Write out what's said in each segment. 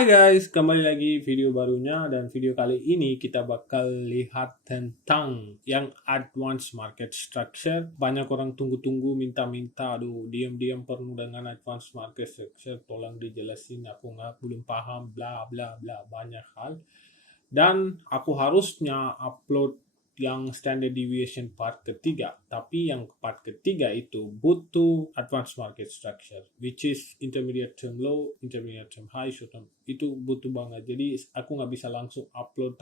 Hai guys, kembali lagi video barunya dan video kali ini kita bakal lihat tentang yang advanced market structure. Banyak orang tunggu-tunggu minta-minta, aduh diam-diam perlu dengan advanced market structure, tolong dijelasin, aku belum paham, bla bla bla, banyak hal. Dan aku harusnya upload yang standard deviation part ketiga, tapi yang part ketiga itu butuh advanced market structure, which is intermediate term low, intermediate term high, short term, itu butuh banget. Jadi aku nggak bisa langsung upload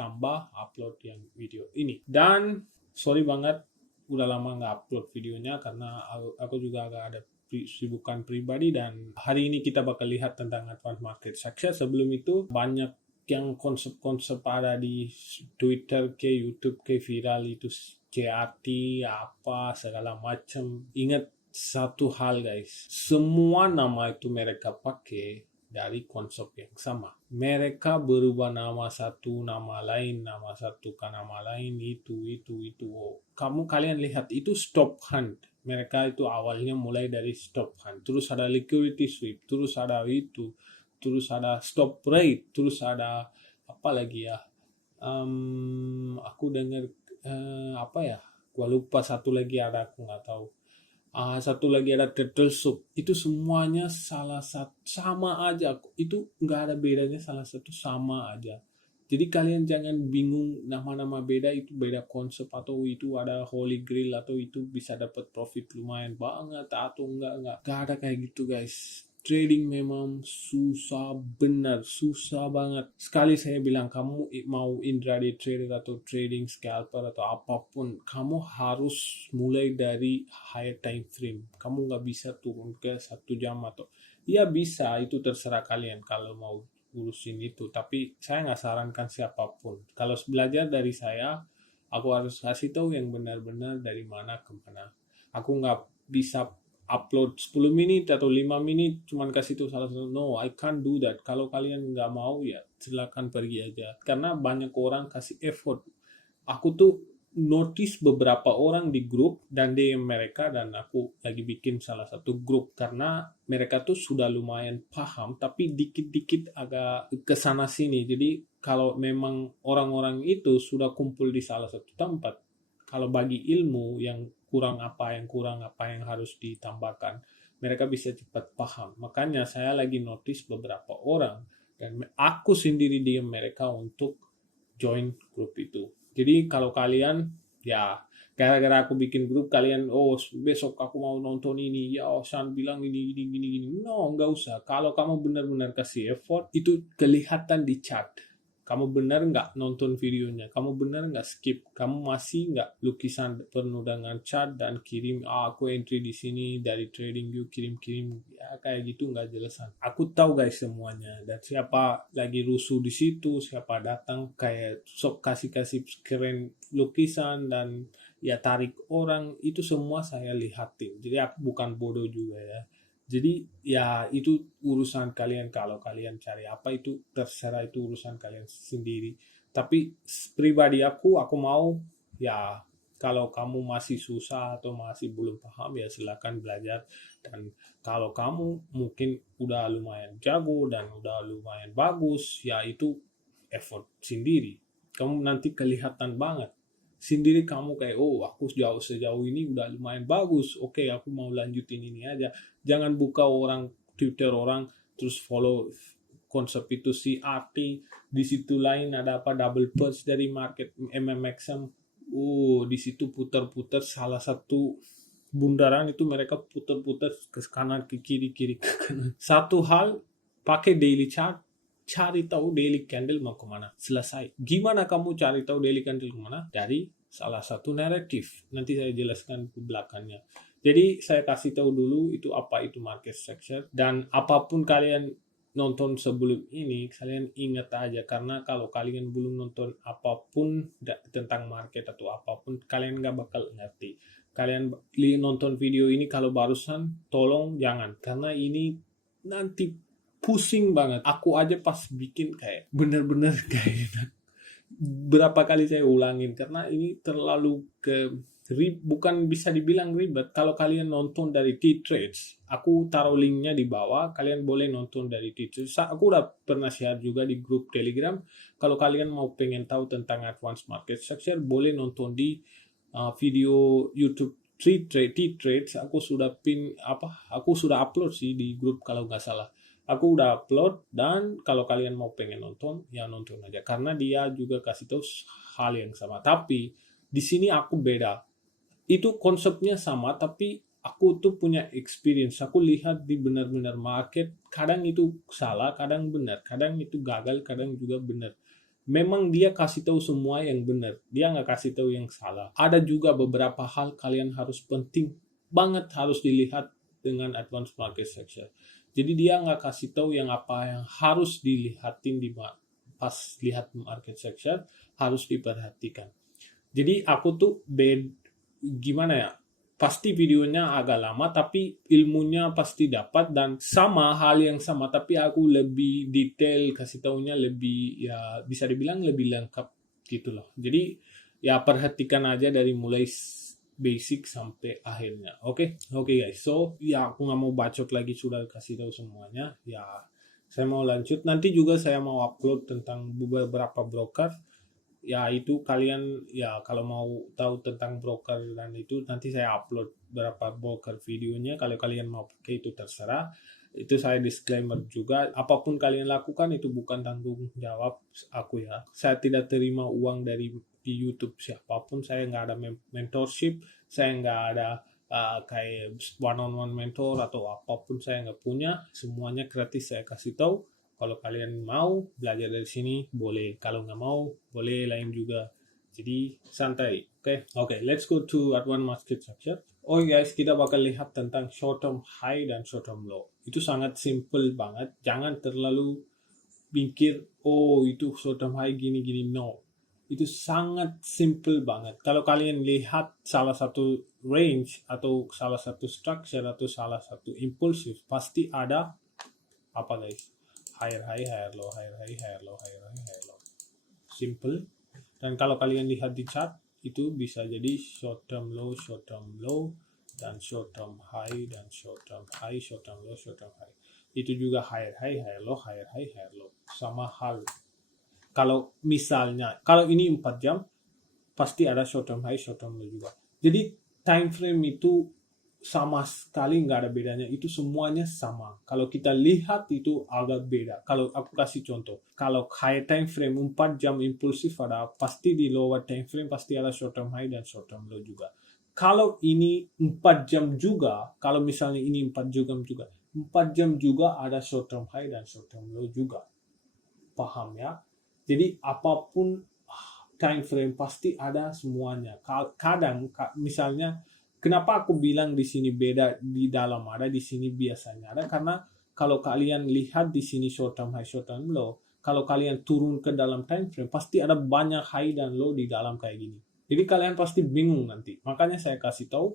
yang video ini. Dan sorry banget, udah lama nggak upload videonya karena aku juga agak ada kesibukan pribadi. Dan hari ini kita bakal lihat tentang advanced market structure. Sebelum itu banyak yang konsep-konsep ada di Twitter ke YouTube ke viral itu CRT apa segala macam. Ingat satu hal guys, semua nama itu mereka pakai dari konsep yang sama. Mereka berubah nama satu nama lain, nama satu ke nama lain, itu. Kalian lihat itu stop hunt. Mereka itu awalnya mulai dari stop hunt, terus ada liquidity sweep, terus ada itu, terus ada stop rate, terus ada apa lagi ya? Aku dengar apa ya? Gua lupa, satu lagi ada, aku nggak tahu. Satu lagi ada turtle soup. Itu semuanya salah satu sama aja. Itu nggak ada bedanya, salah satu sama aja. Jadi kalian jangan bingung nama-nama beda, itu beda konsep, atau itu ada holy grail, atau itu bisa dapat profit lumayan banget atau enggak ada kayak gitu guys. Trading memang susah, benar susah banget. Sekali saya bilang kamu mau intraday trader atau trading scalper atau apapun, kamu harus mulai dari higher time frame. Kamu nggak bisa turun ke 1 jam atau ya bisa, itu terserah kalian kalau mau urusin itu. Tapi saya nggak sarankan siapapun. Kalau belajar dari saya, aku harus kasih tahu yang benar-benar dari mana ke mana. Aku nggak bisa upload 10 menit atau 5 menit cuman kasih tuh salah satu. No, I can't do that. Kalau kalian nggak mau ya silakan pergi aja, karena banyak orang kasih effort. Aku tuh notice beberapa orang di grup dan DM mereka, dan aku lagi bikin salah satu grup karena mereka tuh sudah lumayan paham tapi dikit-dikit agak kesana sini. Jadi kalau memang orang-orang itu sudah kumpul di salah satu tempat, kalau bagi ilmu yang kurang apa yang harus ditambahkan, mereka bisa cepat paham. Makanya saya lagi notice beberapa orang dan aku sendiri DM mereka untuk join grup itu. Jadi kalau kalian ya gara-gara aku bikin grup kalian, oh besok aku mau nonton ini, ya Shan bilang gini, no, nggak usah. Kalau kamu benar-benar kasih effort, itu kelihatan di chat. Kamu benar nggak nonton videonya, kamu benar nggak skip, kamu masih nggak lukisan penuh dengan chat dan kirim, aku entry di sini dari trading view, kirim ya kayak gitu nggak jelasan. Aku tahu guys semuanya, dan siapa lagi rusuh di situ, siapa datang kayak sok kasih keren lukisan dan ya tarik orang, itu semua saya lihatin. Jadi aku bukan bodoh juga ya. Jadi ya itu urusan kalian, kalau kalian cari apa itu terserah, itu urusan kalian sendiri. Tapi pribadi aku mau ya, kalau kamu masih susah atau masih belum paham ya silakan belajar. Dan kalau kamu mungkin udah lumayan jago dan udah lumayan bagus, ya itu effort sendiri. Kamu nanti kelihatan banget sendiri, kamu kayak, oh aku sejauh ini udah lumayan bagus, oke aku mau lanjutin ini aja. Jangan buka orang Twitter orang terus follow konsep itu CRT, di situ lain ada apa double purge dari market MMXM. Di situ putar-putar salah satu bundaran itu mereka putar-putar ke kanan ke kiri ke kanan. Satu hal, pakai daily chart, cari tahu daily candle mau kemana, selesai. Gimana kamu cari tahu daily candle kemana? Dari salah satu naratif, nanti saya jelaskan ke belakangnya. Jadi saya kasih tahu dulu itu apa itu market structure, dan apapun kalian nonton sebelum ini kalian ingat aja, karena kalau kalian belum nonton apapun tentang market atau apapun, kalian nggak bakal ngerti. Kalian nonton video ini kalau barusan, tolong jangan, karena ini nanti pusing banget. Aku aja pas bikin kayak bener-bener kayak berapa kali saya ulangin karena ini terlalu bukan bisa dibilang ribet. Kalau kalian nonton dari T-Trades, aku taruh linknya di bawah, kalian boleh nonton dari T-Trades. Aku udah pernah share juga di grup Telegram. Kalau kalian mau pengen tahu tentang advanced market structure, boleh nonton di video YouTube T-Trades. Aku sudah aku sudah upload sih di grup kalau nggak salah. Aku udah upload, dan kalau kalian mau pengen nonton, ya nonton aja. Karena dia juga kasih tahu hal yang sama. Tapi di sini aku beda. Itu konsepnya sama, tapi aku tuh punya experience. Aku lihat di benar-benar market, kadang itu salah, kadang benar, kadang itu gagal, kadang juga benar. Memang dia kasih tahu semua yang benar, dia nggak kasih tahu yang salah. Ada juga beberapa hal kalian harus penting banget harus dilihat dengan advanced market structure. Jadi dia nggak kasih tahu yang apa yang harus dilihatin pas lihat market structure, harus diperhatikan. Jadi aku tuh gimana ya, pasti videonya agak lama tapi ilmunya pasti dapat, dan sama hal yang sama tapi aku lebih detail kasih taunya, lebih ya bisa dibilang lebih lengkap gitu loh. Jadi ya perhatikan aja dari mulai basic sampai akhirnya. Oke guys, so ya aku nggak mau bacot lagi, sudah kasih tahu semuanya. Ya saya mau lanjut, nanti juga saya mau upload tentang beberapa broker. Ya itu kalian ya kalau mau tahu tentang broker dan itu nanti saya upload beberapa broker videonya. Kalau kalian mau pakai itu terserah. Itu saya disclaimer juga, apapun kalian lakukan itu bukan tanggung jawab aku ya. Saya tidak terima uang dari di YouTube siapapun. Saya nggak ada mentorship, saya nggak ada kayak one on one mentor atau apapun, saya nggak punya. Semuanya gratis saya kasih tahu. Kalau kalian mau belajar dari sini, boleh. Kalau nggak mau, boleh lain juga. Jadi santai, oke. Let's go to advanced market structure. Oh guys, kita bakal lihat tentang short term high dan short term low. Itu sangat simple banget. Jangan terlalu pikir, oh itu short term high gini-gini. No, itu sangat simple banget. Kalau kalian lihat salah satu range atau salah satu structure atau salah satu impulsif, pasti ada apa guys? Higher high, higher low, higher high, higher low, higher high, higher low. Simple. Dan kalau kalian lihat di chart, itu bisa jadi short term low, dan short term high, dan short term high, short term low, short term high. Itu juga higher high, higher low, higher high, higher low. Sama hal. Kalau misalnya, kalau ini 4 jam, pasti ada short term high, short term low juga. Jadi time frame itu sama sekali nggak ada bedanya, itu semuanya sama. Kalau kita lihat itu agak beda. Kalau aku kasih contoh, kalau high time frame 4 jam impulsif ada, pasti di lower time frame pasti ada short term high dan short term low juga. Kalau ini 4 jam juga, kalau misalnya ini 4 jam juga, 4 jam juga ada short term high dan short term low juga. Paham ya? Jadi apapun time frame pasti ada semuanya. Kadang misalnya, kenapa aku bilang di sini beda, di dalam ada, di sini biasanya ada, karena kalau kalian lihat di sini short term high, short term low, kalau kalian turun ke dalam time frame pasti ada banyak high dan low di dalam kayak gini. Jadi kalian pasti bingung nanti. Makanya saya kasih tahu,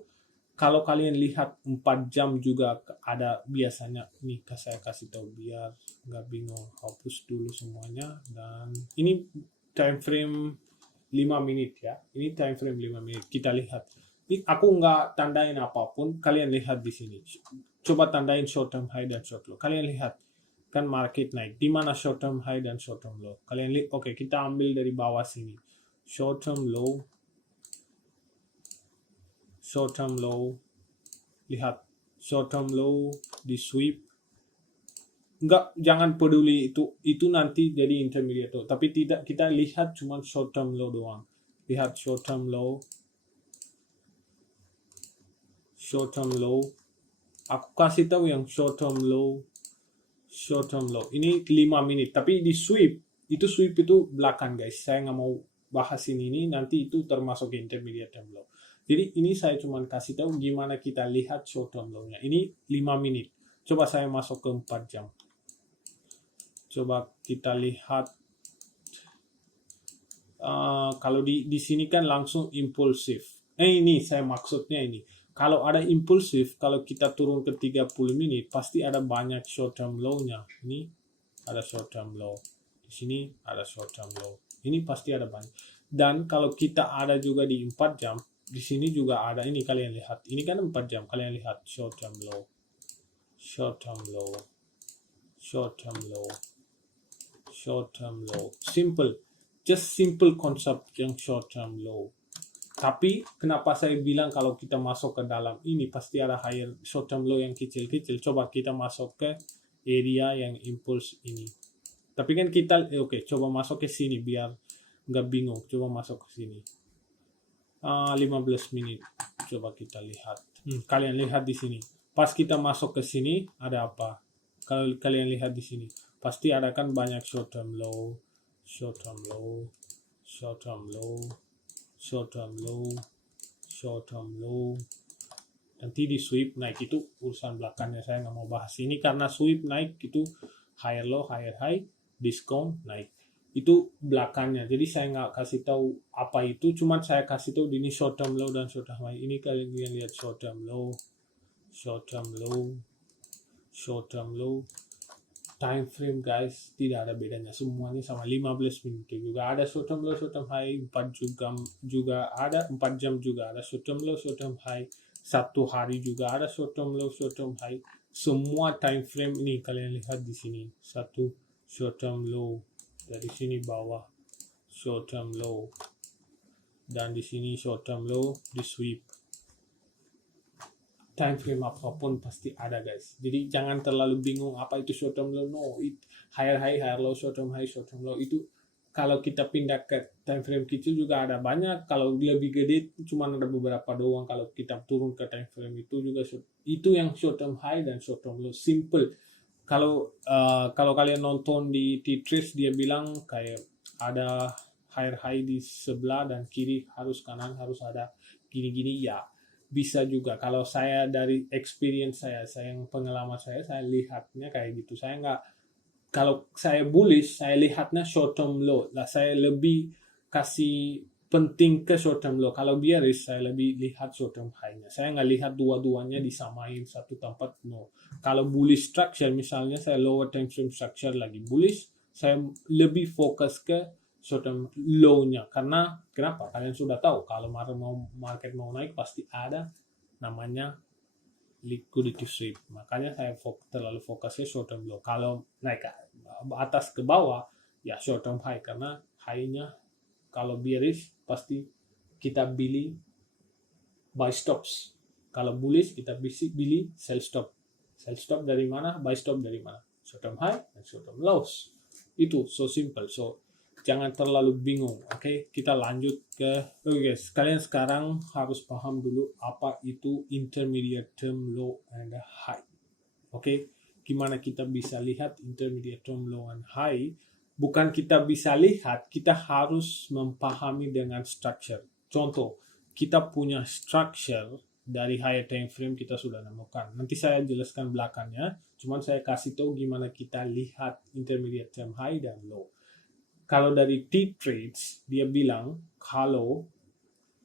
kalau kalian lihat 4 jam juga ada biasanya. Nih saya kasih tahu biar nggak bingung. Hapus dulu semuanya, dan ini time frame 5 menit ya. Ini time frame 5 menit. Kita lihat. Aku nggak tandain apapun, kalian lihat di sini. Coba tandain short term high dan short low. Kalian lihat kan market naik. Di mana short term high dan short term low? Kalian lihat. Oke, kita ambil dari bawah sini. Short term low. Short term low. Lihat short term low di sweep. Jangan peduli itu nanti jadi intermediate. Tapi tidak, kita lihat cuma short term low doang. Lihat short term low. Short term low, aku kasih tahu yang short term low. Ini 5 menit, tapi di sweep itu belakang guys. Saya nggak mau bahas ini nanti itu termasuk intermediate term low. Jadi ini saya cuma kasih tahu gimana kita lihat short term low-nya. Ini 5 menit. Coba saya masuk ke 4 jam. Coba kita lihat. Kalau di sini kan langsung impulsif. Ini saya maksudnya ini. Kalau ada impulsif, kalau kita turun ke 30 menit, pasti ada banyak short term low-nya. Ini ada short term low. Di sini ada short term low. Ini pasti ada banyak. Dan kalau kita ada juga di 4 jam, di sini juga ada ini, kalian lihat. Ini kan 4 jam, kalian lihat short term low, short term low, short term low, short term low. Simple, just simple concept yang short term low. Tapi kenapa saya bilang kalau kita masuk ke dalam ini pasti ada higher short term low yang kecil-kecil. Coba kita masuk ke area yang impulse ini. Tapi kan kita, oke, coba masuk ke sini biar nggak bingung. Coba masuk ke sini. 15 menit. Coba kita lihat. Kalian lihat di sini. Pas kita masuk ke sini, ada apa? Kalau kalian lihat di sini, pasti ada kan banyak short term low, short term low, short term low, short term low, short term low. Nanti di sweep naik itu urusan belakangnya, saya nggak mau bahas ini karena sweep naik itu higher low, higher high, discount naik. Itu belakangnya. Jadi saya nggak kasih tahu apa itu, cuman saya kasih tahu ini short term low dan short term high. Ini kalian lihat short term low, short term low, short term low. Time frame guys tidak ada bedanya, semuanya sama. 15 menit juga ada short term low, short term high. 4 juga ada, 4 jam juga ada short term low, short term high. 1 hari juga ada short term low, short term high. Semua time frame ini kalian lihat di sini. 1 short term low, dari sini bawah short term low, dan di sini short term low di sweep. Time frame apapun pasti ada guys. Jadi jangan terlalu bingung apa itu short term low. No, higher high, higher low, short term high, short term low. Itu kalau kita pindah ke time frame kecil juga ada banyak. Kalau lebih gede cuma ada beberapa doang. Kalau kita turun ke time frame itu juga itu yang short term high dan short term low. Simple. Kalau kalian nonton di T-Trace dia bilang kayak ada higher high di sebelah dan kiri harus kanan harus ada gini-gini ya. Bisa juga. Kalau saya dari experience saya yang pengalaman saya lihatnya kayak gitu. Saya nggak, kalau saya bullish, saya lihatnya short term low. Lah saya lebih kasih penting ke short term low. Kalau bearish, saya lebih lihat short term high-nya. Saya nggak lihat dua-duanya disamain satu tempat, no. Kalau bullish structure, misalnya saya lower time frame structure lagi bullish, saya lebih fokus ke short term low-nya. Karena kenapa? Kalian sudah tahu kalau market mau naik pasti ada namanya liquidity sweep. Makanya saya terlalu fokusnya short term low. Kalau naik ke atas ke bawah ya short term high, karena high-nya kalau bearish pasti kita pilih buy stops. Kalau bullish kita pilih sell stop. Sell stop dari mana? Buy stop dari mana? Short term high dan short term lows. Itu so simple. So jangan terlalu bingung. Oke, kita lanjut ke guys. Kalian sekarang harus paham dulu apa itu intermediate term low and high. Oke, gimana kita bisa lihat intermediate term low and high? Bukan kita bisa lihat, kita harus memahami dengan structure. Contoh, kita punya structure dari higher time frame kita sudah nemukan. Nanti saya jelaskan belakangnya, cuman saya kasih tahu gimana kita lihat intermediate term high dan low. Kalau dari T-Trades, dia bilang kalau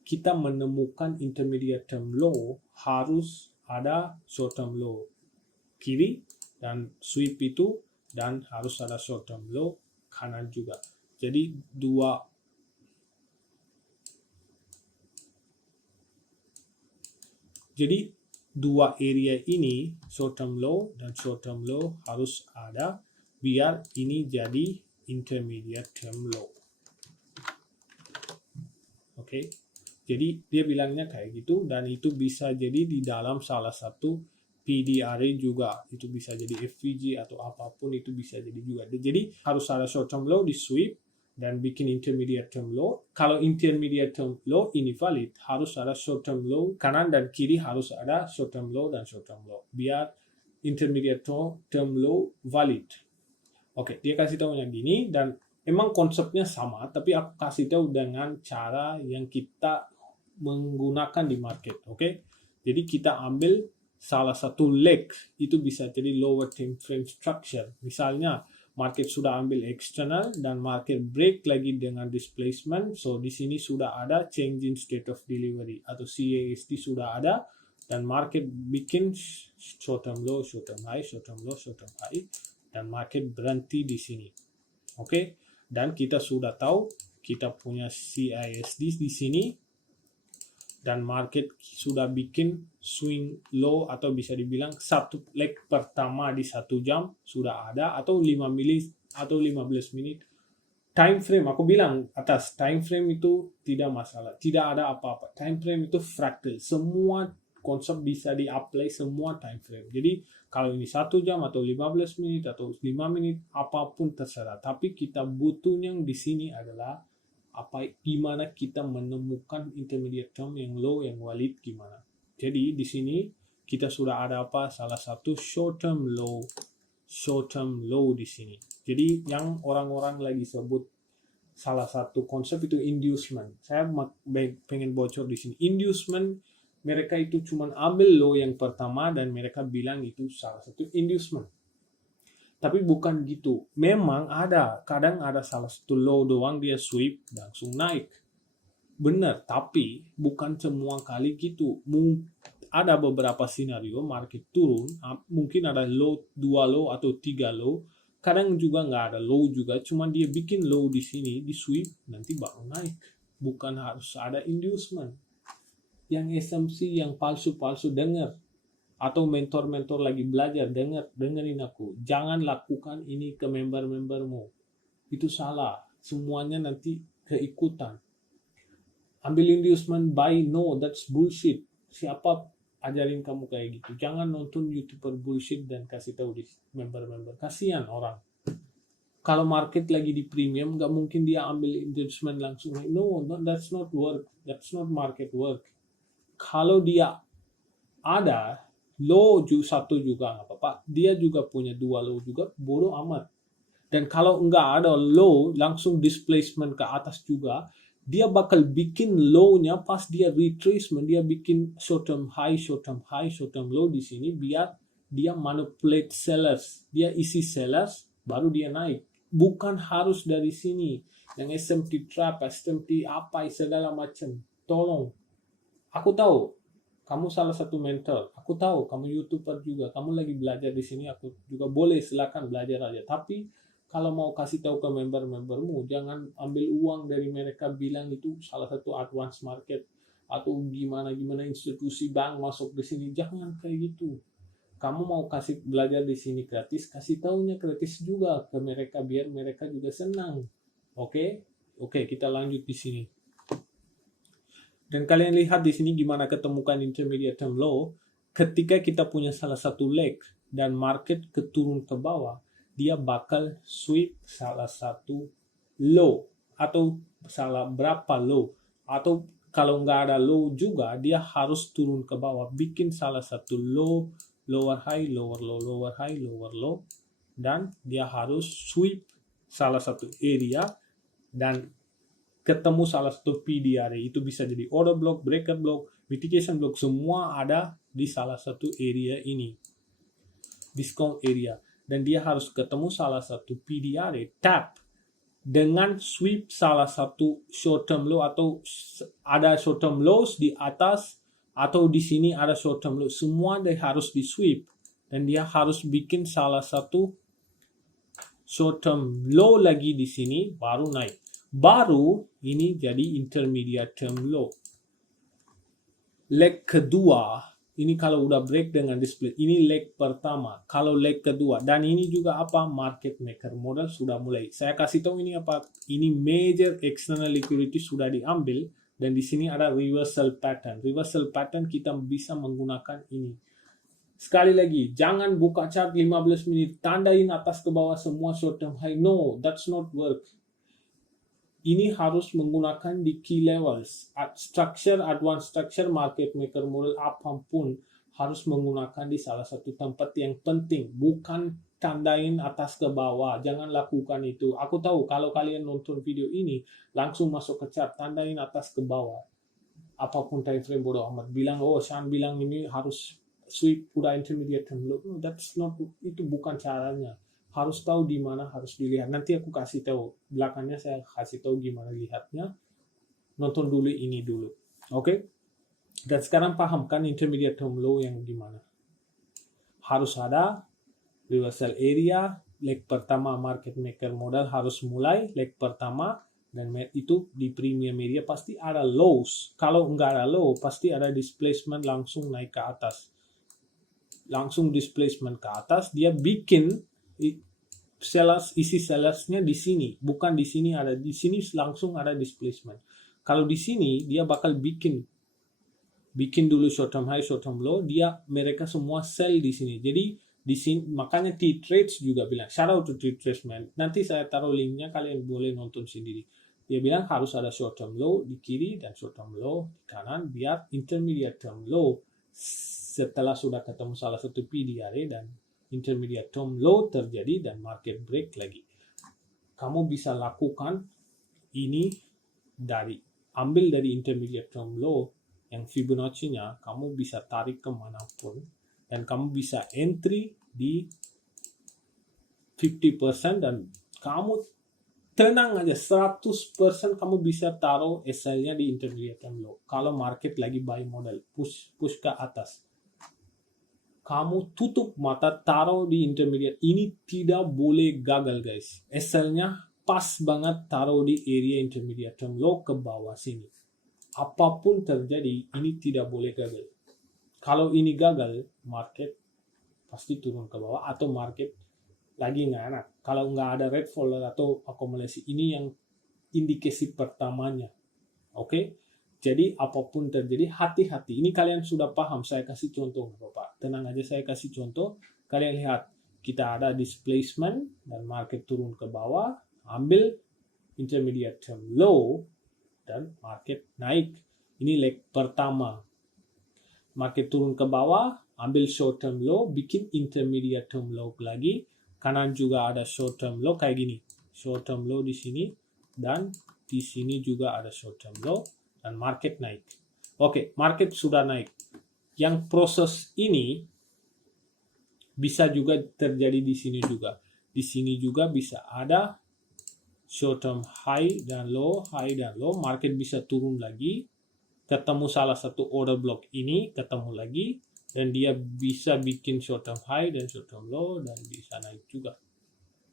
kita menemukan intermediate term low, harus ada short term low kiri dan sweep itu, dan harus ada short term low kanan juga. Jadi dua area ini, short term low dan short term low harus ada biar ini jadi intermediate term low. Oke. Jadi dia bilangnya kayak gitu, dan itu bisa jadi di dalam salah satu PDRA juga. Itu bisa jadi FVG atau apapun, itu bisa jadi juga. Jadi harus ada short term low di sweep dan bikin intermediate term low. Kalau intermediate term low ini valid, harus ada short term low kanan dan kiri, harus ada short term low dan short term low biar intermediate term low valid. Oke, dia kasih tahunya gini, dan emang konsepnya sama, tapi aku kasih tahu dengan cara yang kita menggunakan di market. Oke, jadi kita ambil salah satu leg, itu bisa jadi lower time frame structure. Misalnya market sudah ambil external dan market break lagi dengan displacement, so di sini sudah ada change in state of delivery atau CASD sudah ada, dan market bikin short term low, short term high, short term low, short term high, dan market berhenti di sini. Oke, dan kita sudah tahu kita punya CASD di sini dan market sudah bikin swing low atau bisa dibilang satu leg pertama di 1 jam sudah ada, atau 5 menit atau 15 menit. Time frame, aku bilang atas time frame itu tidak masalah, tidak ada apa-apa. Time frame itu fractal, semua konsep bisa di-apply semua time frame. Jadi kalau ini 1 jam atau 15 menit atau 5 menit, apapun terserah. Tapi kita butuhnya di sini adalah gimana kita menemukan intermediate term yang low, yang valid gimana. Jadi di sini kita sudah ada salah satu short term low di sini. Jadi yang orang-orang lagi sebut salah satu konsep itu inducement. Saya pengen bocor di sini. Inducement, mereka itu cuma ambil low yang pertama dan mereka bilang itu salah satu inducement. Tapi bukan gitu. Memang kadang ada salah satu low doang dia sweep langsung naik. Benar, tapi bukan semua kali gitu. Ada beberapa scenario market turun, mungkin ada low, 2 low atau 3 low. Kadang juga nggak ada low juga, cuma dia bikin low di sini, di sweep, nanti baru naik. Bukan harus ada inducement. Yang SMC, yang palsu-palsu, dengar. Atau mentor-mentor lagi belajar, dengerin aku. Jangan lakukan ini ke member-membermu. Itu salah. Semuanya nanti keikutan. Ambil inducement, buy, no, that's bullshit. Siapa ajarin kamu kayak gitu? Jangan nonton YouTuber bullshit dan kasih tahu di member-member. Kasihan orang. Kalau market lagi di premium, nggak mungkin dia ambil inducement langsung. No, that's not work. That's not market work. Kalau dia ada low satu juga nggak apa-apa, dia juga punya 2 low juga, bodoh amat. Dan kalau nggak ada low, langsung displacement ke atas juga, dia bakal bikin low-nya pas dia retracement, dia bikin short term high, short term low di sini, biar dia manipulate sellers, dia isi sellers, baru dia naik. Bukan harus dari sini, yang SMT trap, SMT apa, segala macam. Tolong, aku tahu kamu salah satu mentor. Aku tahu kamu YouTuber juga. Kamu lagi belajar di sini. Aku juga boleh, silakan belajar aja. Tapi kalau mau kasih tahu ke member-membermu, jangan ambil uang dari mereka bilang itu salah satu advance market atau gimana institusi bank masuk di sini. Jangan kayak gitu. Kamu mau kasih belajar di sini gratis, kasih taunya gratis juga ke mereka biar mereka juga senang. Oke? Oke, kita lanjut di sini. Dan kalian lihat di sini gimana ketemukan intermediate term low. Ketika kita punya salah satu leg dan market keturun ke bawah, dia bakal sweep salah satu low atau salah berapa low. Atau kalau nggak ada low juga, dia harus turun ke bawah, bikin salah satu low, lower high, lower low, lower high, lower low. Dan dia harus sweep salah satu area dan ketemu salah satu PDRA. Itu bisa jadi order block, breaker block, mitigation block, semua ada di salah satu area ini, discount area. Dan dia harus ketemu salah satu PDRA, tap, dengan sweep salah satu short term low, atau ada short term lows di atas, atau di sini ada short term low. Semua dia harus di sweep. Dan dia harus bikin salah satu short term low lagi di sini, baru naik. Baru ini jadi intermediate term low. Leg kedua, ini kalau udah break dengan display, ini leg pertama. Kalau leg kedua, dan ini juga apa? Market maker model sudah mulai. Saya kasih tahu ini apa? Ini major external liquidity sudah diambil, dan di sini ada reversal pattern. Reversal pattern kita bisa menggunakan ini. Sekali lagi, jangan buka chart 15 menit, tandain atas ke bawah semua short term high. No, that's not work. Ini harus menggunakan di key levels. Advanced structure, market maker model, apapun harus menggunakan di salah satu tempat yang penting. Bukan tandain atas ke bawah. Jangan lakukan itu. Aku tahu kalau kalian nonton video ini, langsung masuk ke chart, tandain atas ke bawah. Apapun time frame bodoh amat. Bilang, oh Sean bilang ini harus sweep udah intermediate term low. No, that's not, itu bukan caranya. Harus tahu di mana harus dilihat. Nanti aku kasih tahu. Belakangnya saya kasih tahu gimana lihatnya. Nonton dulu ini dulu. Oke? Dan sekarang pahamkan intermediate term low yang gimana. Harus ada reversal area. Leg pertama market maker model harus mulai. Leg pertama Dan itu di premium area pasti ada lows. Kalau nggak ada low, pasti ada displacement langsung naik ke atas. Langsung displacement ke atas, dia bikin isi sellersnya di sini. Bukan di sini ada, di sini langsung ada displacement. Kalau di sini, dia bakal bikin dulu short term high, short term low, mereka semua sell di sini. Jadi di sini makanya T-Trades juga bilang, shout out to T-Trades man. Nanti saya taruh linknya, kalian boleh nonton sendiri. Dia bilang harus ada short term low di kiri dan short term low di kanan biar intermediate term low setelah sudah ketemu salah satu PDRA dan intermediate term low terjadi dan market break lagi. Kamu bisa lakukan ini ambil dari intermediate term low yang Fibonacci-nya, kamu bisa tarik kemanapun dan kamu bisa entry di 50% dan kamu tenang aja 100% kamu bisa taruh SL-nya di intermediate term low. Kalau market lagi buy model push ke atas, kamu tutup mata taruh di intermediate. Ini tidak boleh gagal guys. SL-nya pas banget taruh di area intermediate term low ke bawah sini. Apapun terjadi, ini tidak boleh gagal. Kalau ini gagal, market pasti turun ke bawah atau market lagi nggak enak. Kalau nggak ada red folder atau akumulasi, ini yang indikasi pertamanya. Oke? Jadi apapun terjadi, hati-hati. Ini kalian sudah paham, saya kasih contoh Bapak. Tenang aja, saya kasih contoh. Kalian lihat, kita ada displacement dan market turun ke bawah, ambil intermediate term low, dan market naik. Ini leg pertama. Market turun ke bawah, ambil short term low, bikin intermediate term low lagi. Kanan juga ada short term low kayak gini. Short term low di sini dan di sini juga ada short term low dan market naik. Oke, market sudah naik. Yang proses ini bisa juga terjadi di sini juga. Di sini juga bisa ada short term high dan low, market bisa turun lagi, ketemu salah satu order block ini, ketemu lagi, dan dia bisa bikin short term high dan short term low, dan bisa naik juga.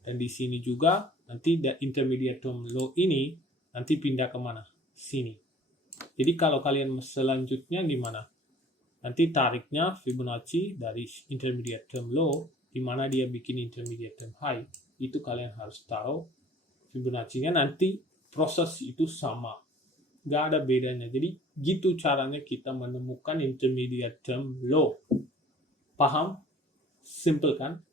Dan di sini juga, nanti intermediate term low ini, nanti pindah kemana? Sini. Jadi kalau kalian selanjutnya gimana? Nanti tariknya Fibonacci dari intermediate term low, di mana dia bikin intermediate term high, itu kalian harus taruh Fibonacci-nya, nanti proses itu sama. Nggak ada bedanya. Jadi gitu caranya kita menemukan intermediate term low. Paham? Simple kan?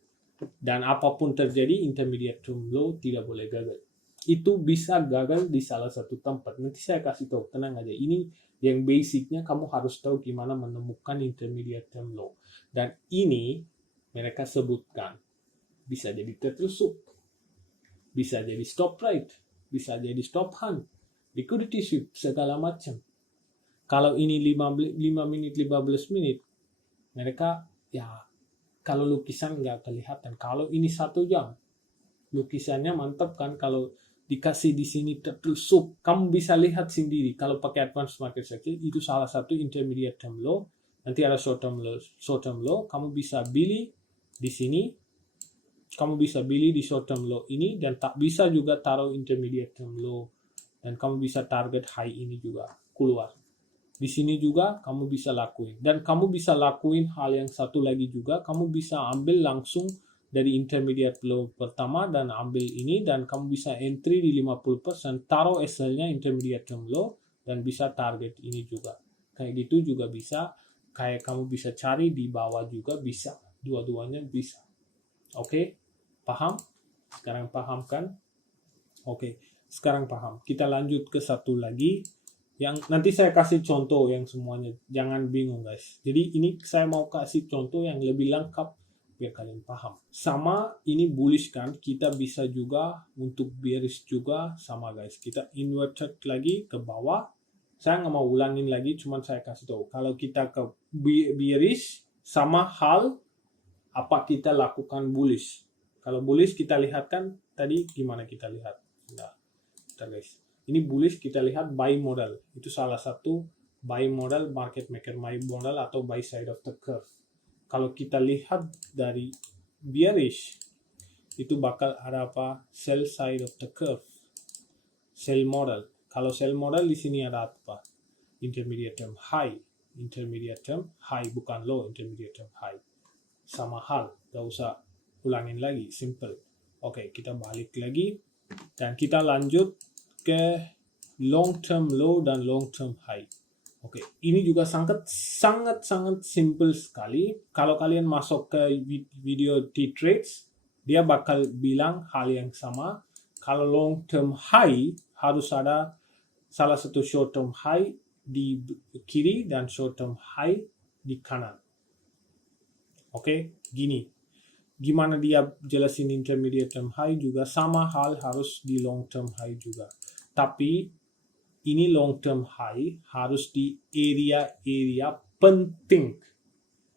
Dan apapun terjadi, intermediate term low tidak boleh gagal. Itu bisa gagal di salah satu tempat. Nanti saya kasih tahu, tenang aja. Ini yang basicnya kamu harus tahu gimana menemukan intermediate term low. Dan ini mereka sebutkan bisa jadi tertusuk, bisa jadi stop trade, bisa jadi stop hunt, liquidity sweep, segala macam. Kalau ini 5 menit, 15 menit, mereka ya kalau lukisan nggak kelihatan. Kalau ini 1 jam, lukisannya mantap kan. Kalau dikasih di sini tertusuk, kamu bisa lihat sendiri. Kalau pakai advanced market strategy, itu salah satu intermediate term low. Nanti ada short term low, kamu bisa beli di sini. Kamu bisa beli di short term low ini dan tak bisa juga taruh intermediate term low. Dan kamu bisa target high ini juga keluar. Di sini juga kamu bisa lakuin. Dan kamu bisa lakuin hal yang satu lagi juga. Kamu bisa ambil langsung dari intermediate low pertama dan ambil ini. Dan kamu bisa entry di 50%. Taruh SL-nya intermediate term low. Dan bisa target ini juga. Kayak gitu juga bisa. Kayak kamu bisa cari di bawah juga bisa. Dua-duanya bisa. Oke? Paham? Sekarang paham kan? Oke. Sekarang paham. Kita lanjut ke satu lagi. Yang nanti saya kasih contoh yang semuanya, jangan bingung guys. Jadi ini saya mau kasih contoh yang lebih lengkap biar kalian paham. Sama ini bullish kan, kita bisa juga untuk bearish juga sama guys. Kita inverted lagi ke bawah. Saya nggak mau ulangin lagi, cuman saya kasih tahu. Kalau kita ke bearish, sama hal apa kita lakukan bullish. Kalau bullish kita lihat kan tadi gimana kita lihat. Nah, guys. Ini bullish kita lihat buy model. Itu salah satu buy model, market maker buy model atau buy side of the curve. Kalau kita lihat dari bearish, itu bakal ada apa? Sell side of the curve. Sell model. Kalau sell model di sini ada apa? Intermediate term high, bukan low, intermediate term high. Sama hal, gak usah ulangin lagi, simple. Oke, kita balik lagi dan kita lanjut ke long term low dan long term high. Oke, ini juga sangat simple sekali. Kalau kalian masuk ke video T-Trades, dia bakal bilang hal yang sama. Kalau long term high harus ada salah satu short term high di kiri dan short term high di kanan. Oke, gini. Gimana dia jelasin intermediate term high juga sama hal harus di long term high juga. Tapi ini long term high harus di area-area penting.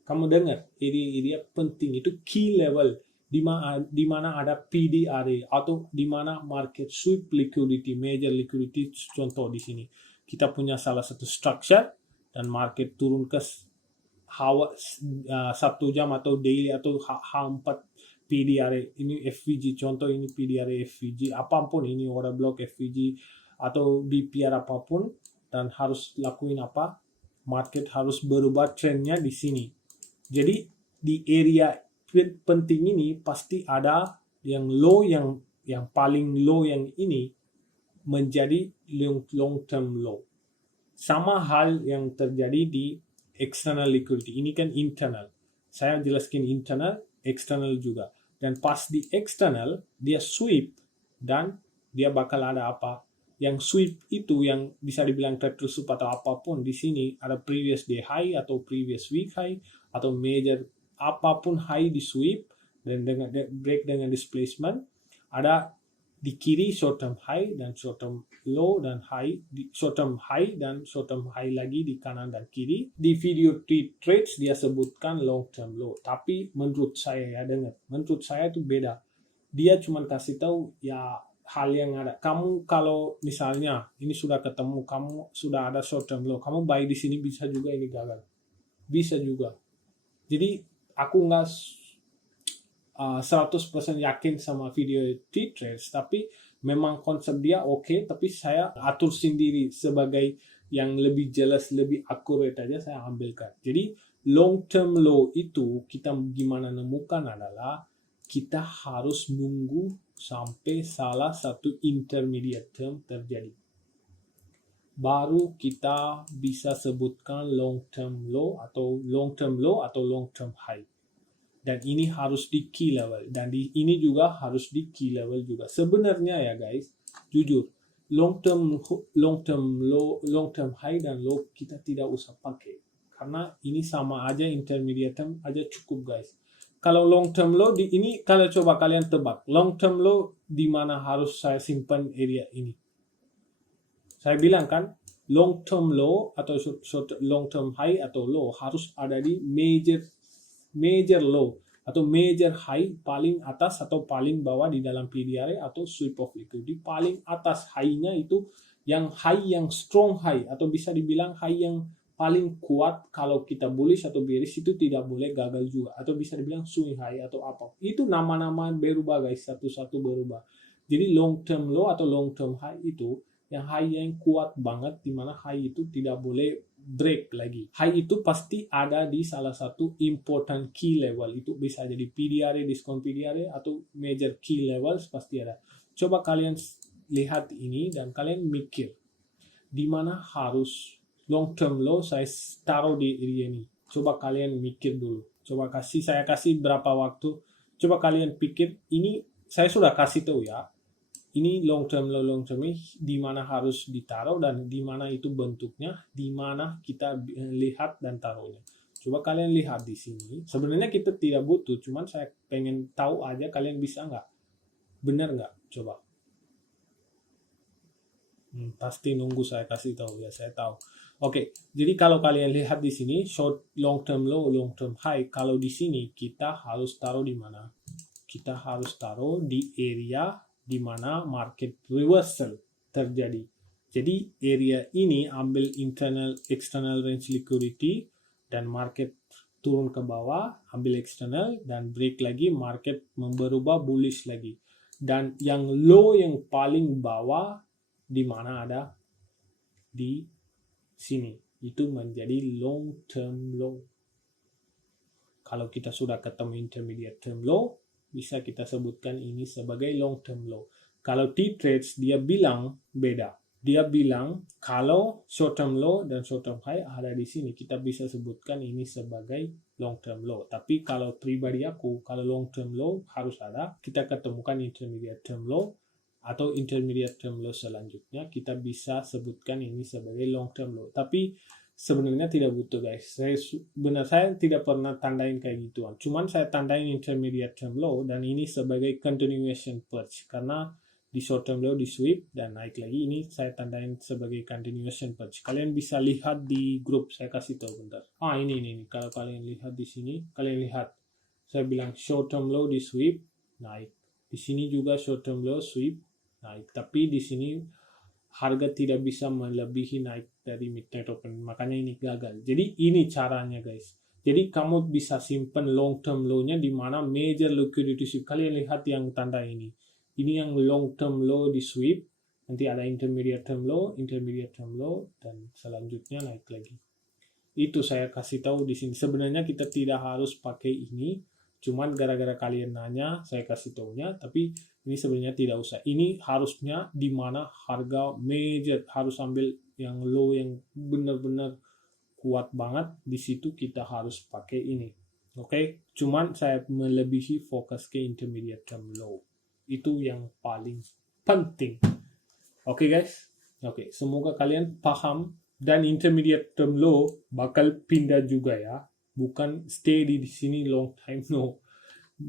Kamu dengar, area-area penting itu key level di mana ada PDRA atau di mana market sweep liquidity, major liquidity. Contoh di sini kita punya salah satu structure dan market turun ke 1 jam atau daily atau H4 PDRA. Ini FVG, contoh ini PDRA FVG, apapun ini order block FVG atau BPR apapun, dan harus lakuin apa? Market harus berubah trennya di sini. Jadi di area penting ini pasti ada yang low, yang paling low yang ini menjadi long term low. Sama hal yang terjadi di external liquidity. Ini kan internal. Saya jelaskan internal, external juga. Dan pas di external dia sweep dan dia bakal ada apa? Yang sweep itu yang bisa dibilang trade sweep atau apapun, di sini ada previous day high atau previous week high atau major apapun high di sweep dan dengan break dengan displacement. Ada di kiri short term high dan short term low dan high, short term high dan short term high lagi di kanan dan kiri. Di video T-Trades dia sebutkan long term low, tapi menurut saya menurut saya itu beda. Dia cuma kasih tahu ya hal yang ada. Kamu kalau misalnya ini sudah ketemu, kamu sudah ada short term low, kamu buy di sini bisa juga ini gagal. Bisa juga. Jadi aku nggak 100% yakin sama video T-Trades, tapi memang konsep dia oke, tapi saya atur sendiri sebagai yang lebih jelas, lebih akurat aja saya ambilkan. Jadi long term low itu kita gimana nemukan adalah kita harus nunggu sampai salah satu intermediate term terjadi. Baru kita bisa sebutkan long term low atau long term high. Dan ini harus di key level. Dan ini juga harus di key level juga. Sebenarnya ya guys, jujur, long term low, long term high dan low kita tidak usah pakai. Karena ini sama aja, intermediate term aja cukup guys. Kalau long term low di ini, kalau coba kalian tebak, long term low di mana harus saya simpan area ini. Saya bilang kan, long term low atau long term high atau low harus ada di major low atau major high, paling atas atau paling bawah di dalam PDRA atau sweep of liquidity. Paling atas high-nya itu yang high, yang strong high atau bisa dibilang high yang paling kuat. Kalau kita bullish atau bearish itu tidak boleh gagal juga, atau bisa dibilang swing high atau apa. Itu nama-nama berubah guys, satu-satu berubah. Jadi long term low atau long term high itu yang high yang kuat banget, dimana high itu tidak boleh break lagi. High itu pasti ada di salah satu important key level. Itu bisa jadi PDRA, diskon PDRA atau major key levels pasti ada. Coba kalian lihat ini dan kalian mikir di mana harus long term low saya taruh di area ini. Coba kalian mikir dulu. Coba saya kasih berapa waktu. Coba kalian pikir, ini saya sudah kasih tahu ya. Ini long term low, long term di mana harus ditaruh dan di mana itu bentuknya, di mana kita lihat dan taruhnya. Coba kalian lihat di sini. Sebenarnya kita tidak butuh, cuman saya pengen tahu aja kalian bisa nggak? Benar nggak? Coba. Pasti nunggu saya kasih tahu ya, saya tahu. Oke, jadi kalau kalian lihat di sini short long term low, long term high, kalau di sini kita harus taruh di mana? Kita harus taruh di area di mana market reversal terjadi. Jadi area ini ambil internal external range liquidity dan market turun ke bawah, ambil external dan break lagi, market berubah bullish lagi. Dan yang low yang paling bawah di mana ada di sini. Itu menjadi long term low. Kalau kita sudah ketemu intermediate term low, bisa kita sebutkan ini sebagai long term low. Kalau T-Trades dia bilang beda. Dia bilang kalau short term low dan short term high ada di sini, kita bisa sebutkan ini sebagai long term low. Tapi kalau pribadi aku, kalau long term low harus ada, kita ketemukan intermediate term low atau intermediate term low selanjutnya, kita bisa sebutkan ini sebagai long term low. Tapi sebenarnya tidak butuh guys. Saya tidak pernah tandain kayak gituan. Cuman saya tandain intermediate term low dan ini sebagai continuation purge karena di short term low di sweep dan naik lagi. Ini saya tandain sebagai continuation purge. Kalian bisa lihat di grup, saya kasih tahu bentar. Ini kalau kalian lihat di sini, kalian lihat saya bilang short term low di sweep naik. Di sini juga short term low sweep naik. Tapi di sini harga tidak bisa melebihi naik dari midnight open, makanya ini gagal. Jadi ini caranya guys. Jadi kamu bisa simpan long term low-nya di mana major liquidity sweep. Kalian lihat yang tanda ini. Ini yang long term low di sweep. Nanti ada intermediate term low, dan selanjutnya naik lagi. Itu saya kasih tahu di sini. Sebenarnya kita tidak harus pakai ini. Cuman gara-gara kalian nanya, saya kasih tahunya. Tapi ini sebenarnya tidak usah. Ini harusnya di mana harga major harus ambil yang low yang benar-benar kuat banget. Di situ kita harus pakai ini. Oke, cuman saya melebihi fokus ke intermediate term low. Itu yang paling penting. Oke guys. Oke, semoga kalian paham dan intermediate term low bakal pindah juga ya. Bukan stay di sini long time, no.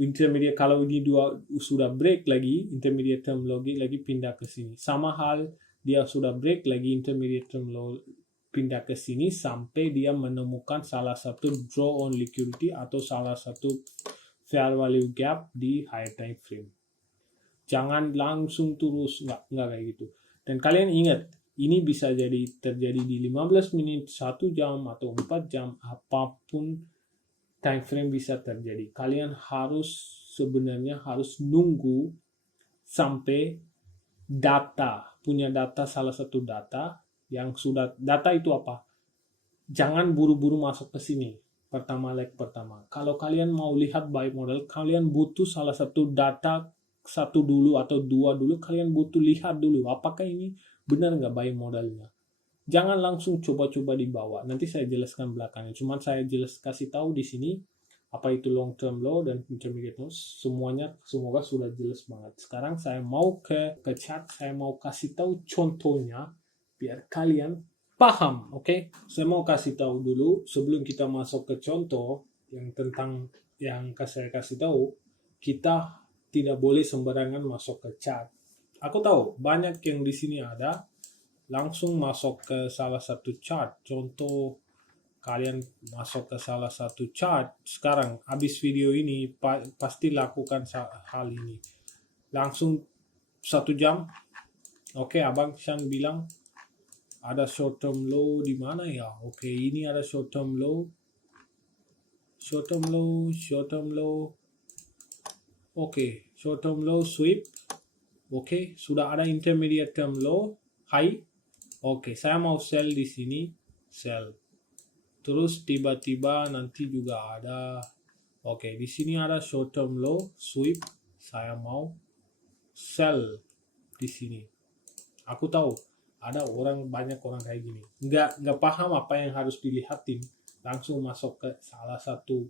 Intermediate kalau ini dua sudah break lagi, intermediate term low lagi pindah ke sini. Sama hal dia sudah break lagi intermediate term low pindah ke sini sampai dia menemukan salah satu draw on liquidity atau salah satu fair value gap di high time frame. Jangan langsung terus nggak kayak gitu. Dan kalian ingat, ini bisa terjadi di 15 menit, 1 jam atau 4 jam, apapun time frame bisa terjadi. Kalian sebenarnya harus nunggu sampai punya data, salah satu data yang sudah, data itu apa? Jangan buru-buru masuk ke sini. Leg pertama. Kalau kalian mau lihat buy model, kalian butuh salah satu data, satu dulu atau dua dulu, kalian butuh lihat dulu apakah ini benar nggak buy modelnya. Jangan langsung coba-coba di bawah. Nanti saya jelaskan belakangnya. Cuman saya kasih tahu di sini apa itu long term low dan intermediate low. Semuanya semoga sudah jelas banget. Sekarang saya mau ke chart, saya mau kasih tahu contohnya biar kalian paham, oke? Saya mau kasih tahu dulu sebelum kita masuk ke contoh yang tentang yang saya kasih tahu, kita tidak boleh sembarangan masuk ke chart. Aku tahu banyak yang di sini ada langsung masuk ke salah satu chart. Contoh kalian masuk ke salah satu chart sekarang habis video ini pasti lakukan hal ini. Langsung 1 jam. Oke, Abang Shan bilang ada short term low di mana ya? Oke, ini ada short term low. Short term low. Oke, short term low sweep. Oke, sudah ada intermediate term low, high. Oke, saya mau sell di sini, sell. Terus tiba-tiba nanti juga ada. Oke, di sini ada short term low, sweep. Saya mau sell di sini. Aku tahu ada banyak orang kayak gini. Nggak paham apa yang harus dilihatin. Langsung masuk ke salah satu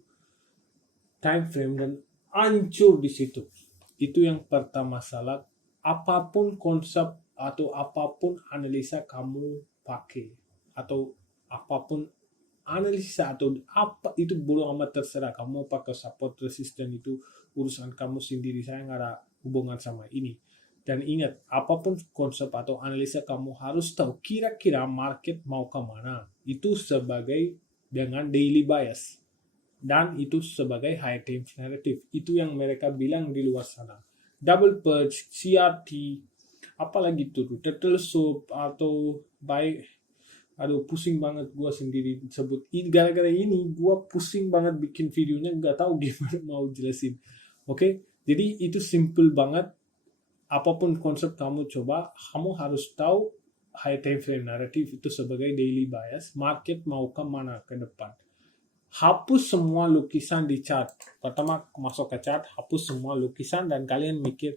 time frame dan hancur di situ. Itu yang pertama salah. Apapun konsep atau apapun analisa kamu pakai atau apapun analisa atau apa itu bodo amat, terserah kamu pakai support resisten, itu urusan kamu sendiri, saya nggak ada hubungan sama ini. Dan ingat, apapun konsep atau analisa kamu harus tahu kira-kira market mau kemana. Itu sebagai dengan daily bias dan itu sebagai high time narrative. Itu yang mereka bilang di luar sana. Double purge, CRT, apalagi tuh turtle soup atau aduh pusing banget gue sendiri sebut ini. Gara-gara ini gue pusing banget bikin videonya, nggak tahu gimana mau jelasin. Oke, jadi itu simple banget. apapun konsep kamu coba, kamu harus tahu high time frame narrative itu sebagai daily bias, market mau kemana ke depan. Hapus semua lukisan di chart. Pertama masuk ke chart, hapus semua lukisan dan kalian mikir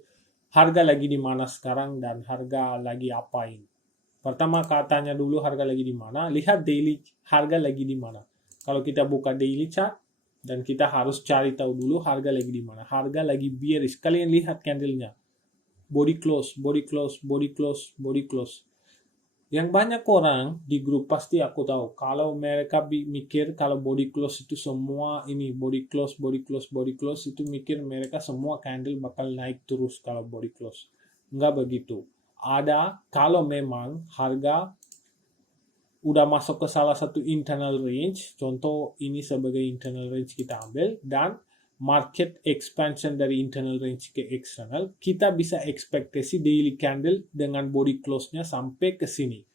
harga lagi di mana sekarang dan harga lagi apain. Pertama katanya dulu harga lagi di mana, lihat daily harga lagi di mana. Kalau kita buka daily chart dan kita harus cari tahu dulu harga lagi di mana. Harga lagi bearish. Kalian lihat candlenya. Body close, body close, body close, body close. Yang banyak orang di grup pasti aku tahu kalau mereka mikir kalau body close itu semua ini body close, body close, body close itu mikir mereka semua candle bakal naik terus kalau body close. Enggak begitu. Ada kalau memang harga udah masuk ke salah satu internal range, contoh ini sebagai internal range kita ambil, dan market expansion dari internal range ke external, kita bisa ekspektasi daily candle dengan body close-nya sampai ke sini.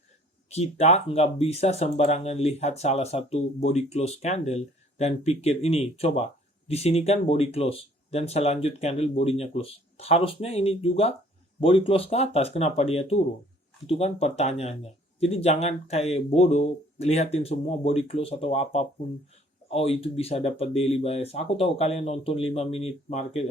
Kita nggak bisa sembarangan lihat salah satu body close candle dan pikir ini, coba, di sini kan body close, dan selanjut candle bodinya close. Harusnya ini juga body close ke atas, kenapa dia turun? Itu kan pertanyaannya. Jadi jangan kayak bodoh, lihatin semua body close atau apapun, oh itu bisa dapat daily bias. Aku tahu kalian nonton 5 menit market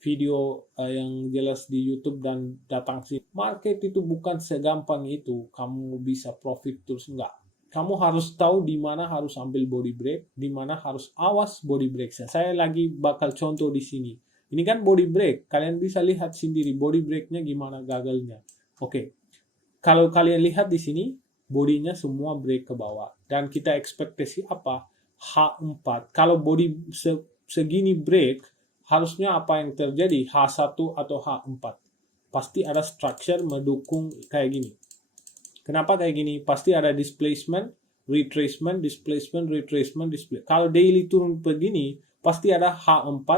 video yang jelas di YouTube dan datang sih. Market itu bukan segampang itu kamu bisa profit terus, enggak. Kamu harus tahu di mana harus ambil body break, di mana harus awas body break. Saya lagi bakal contoh di sini. Ini kan body break, kalian bisa lihat sendiri body breaknya gimana gagalnya. Oke. Kalau kalian lihat di sini, bodinya semua break ke bawah. Dan kita ekspektasi apa? H4. Kalau body segini break, harusnya apa yang terjadi? H1 atau H4. Pasti ada structure mendukung kayak gini. Kenapa kayak gini? Pasti ada displacement, retracement, displacement, retracement, displacement. Kalau daily turun begini, pasti ada H4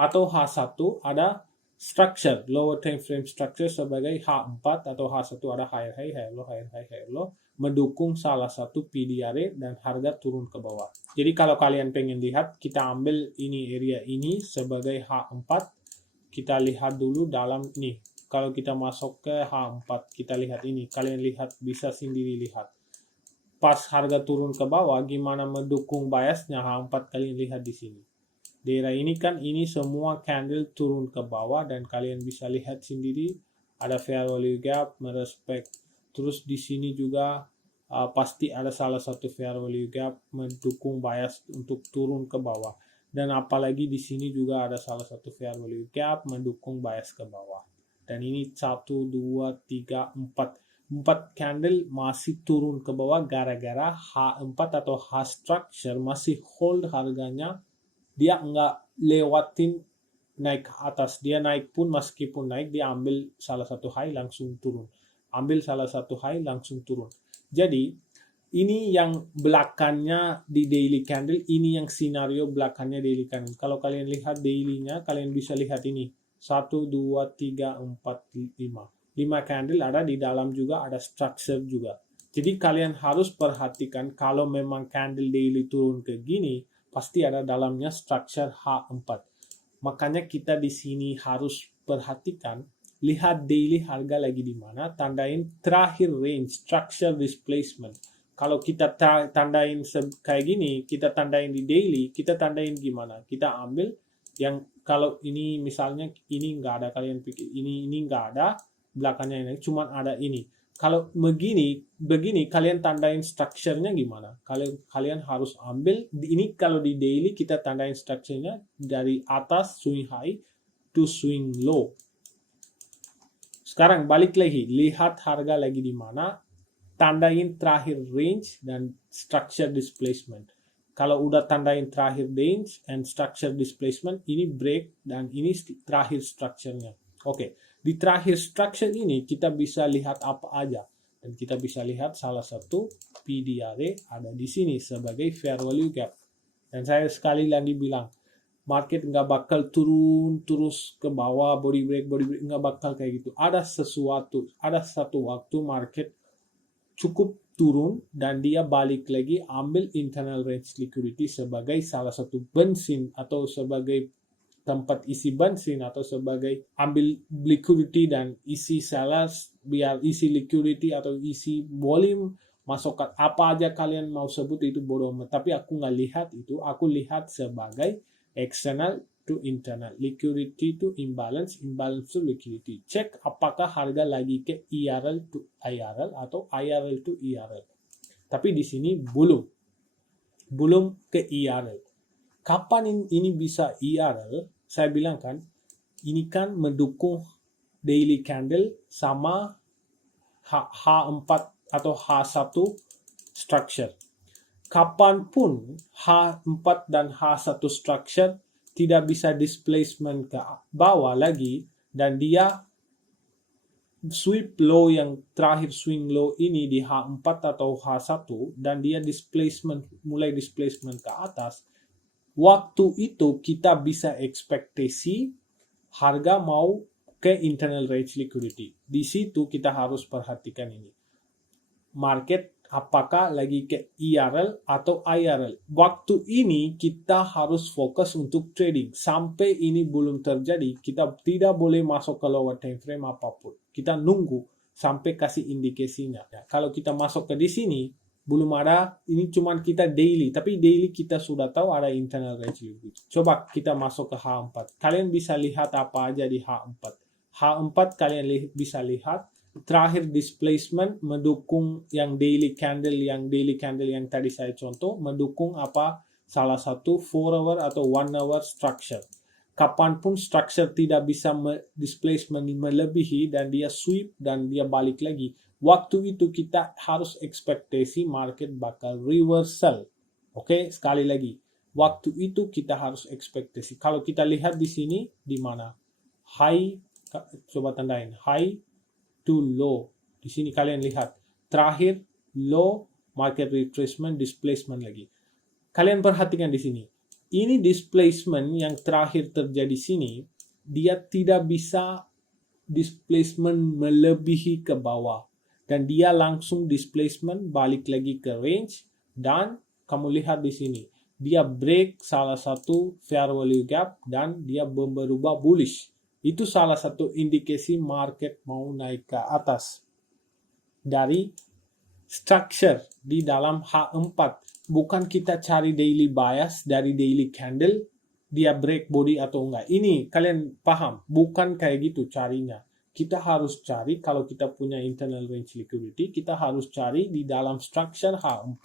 atau H1, ada structure, lower time frame structure sebagai H4 atau H1 ada higher high, higher low, higher high, higher low, mendukung salah satu PDRA dan harga turun ke bawah. Jadi kalau kalian pengen lihat, kita ambil ini area ini sebagai H4, kita lihat dulu dalam ini. Kalau kita masuk ke H4, kita lihat ini. Kalian lihat, bisa sendiri lihat. Pas harga turun ke bawah, gimana mendukung biasnya H4 kalian lihat di sini. Daerah ini kan ini semua candle turun ke bawah dan kalian bisa lihat sendiri ada fair value gap merespek. Terus di sini juga pasti ada salah satu fair value gap mendukung bias untuk turun ke bawah. Dan apalagi di sini juga ada salah satu fair value gap mendukung bias ke bawah. Dan ini 1, 2, 3, 4. 4 candle masih turun ke bawah gara-gara H4 atau H structure masih hold harganya. Dia nggak lewatin naik ke atas. Dia naik pun meskipun naik, dia ambil salah satu high langsung turun. Ambil salah satu high langsung turun. Jadi, ini yang belakangnya di daily candle, ini yang scenario belakangnya daily candle. Kalau kalian lihat daily-nya, kalian bisa lihat ini. 1, 2, 3, 4, 5. 5 candle ada di dalam juga, ada structure juga. Jadi kalian harus perhatikan kalau memang candle daily turun ke gini, pasti ada dalamnya structure H4. Makanya kita di sini harus perhatikan, lihat daily harga lagi di mana, tandain terakhir range, structure displacement. Kalau kita tandain kayak gini, kita tandain di daily, kita tandain gimana? Kita ambil yang kalau ini misalnya ini nggak ada, kalian pikir ini nggak ada, belakangnya ini cuma ada ini. Kalau begini kalian tandain structure-nya gimana? Kalian harus ambil ini. Kalau di daily kita tandain structure-nya dari atas swing high to swing low. Sekarang balik lagi, lihat harga lagi di mana, tandain terakhir range dan structure displacement. Kalau udah tandain terakhir range and structure displacement, ini break dan ini terakhir structure-nya. Oke, di terakhir structure ini kita bisa lihat apa aja. Dan kita bisa lihat salah satu PDRA ada di sini sebagai fair value gap. Dan saya sekali lagi bilang, market nggak bakal turun terus ke bawah, body break, nggak bakal kayak gitu. Ada satu waktu market cukup turun dan dia balik lagi ambil internal range liquidity sebagai salah satu bensin atau sebagai tempat isi bensin atau sebagai ambil liquidity dan isi sellers biar isi liquidity atau isi volume masuk apa aja kalian mau sebut itu bodoh amat. Tapi aku nggak lihat itu, aku lihat sebagai external to internal, liquidity to imbalance, imbalance to liquidity. Cek apakah harga lagi ke IRL to IRL atau IRL to IRL. Tapi di sini belum ke IRL. Kapan ini bisa IRL? Saya bilang kan, ini kan mendukung daily candle sama H4 atau H1 structure. Kapanpun H4 dan H1 structure tidak bisa displacement ke bawah lagi dan dia sweep low yang terakhir swing low ini di H4 atau H1 dan dia mulai displacement ke atas, waktu itu kita bisa ekspektasi harga mau ke internal range liquidity. Di situ kita harus perhatikan ini. Market apakah lagi ke IRL atau IRL. Waktu ini kita harus fokus untuk trading. Sampai ini belum terjadi, kita tidak boleh masuk ke lower time frame apapun. Kita nunggu sampai kasih indikasinya. Ya, kalau kita masuk ke di sini, belum ada, ini cuma kita daily. Tapi daily kita sudah tahu ada internal range liquidity. Coba kita masuk ke H4. Kalian bisa lihat apa aja di H4. H4 kalian bisa lihat terakhir displacement mendukung yang daily candle yang tadi saya contoh, mendukung apa salah satu 4 hour atau 1 hour structure. Kapanpun structure tidak bisa displacement melebihi dan dia sweep dan dia balik lagi, waktu itu kita harus ekspektasi market bakal reversal. Oke, sekali lagi, waktu itu kita harus ekspektasi. Kalau kita lihat di sini di mana high, coba tandain high to low. Di sini kalian lihat terakhir low, market retracement, displacement lagi. Kalian perhatikan di sini. Ini displacement yang terakhir terjadi sini, dia tidak bisa displacement melebihi ke bawah dan dia langsung displacement balik lagi ke range dan kamu lihat di sini. Dia break salah satu fair value gap dan dia berubah bullish. Itu salah satu indikasi market mau naik ke atas. Dari structure di dalam H4. Bukan kita cari daily bias dari daily candle, dia break body atau enggak. Ini kalian paham, bukan kayak gitu carinya. Kita harus cari, kalau kita punya internal range liquidity, kita harus cari di dalam structure H4,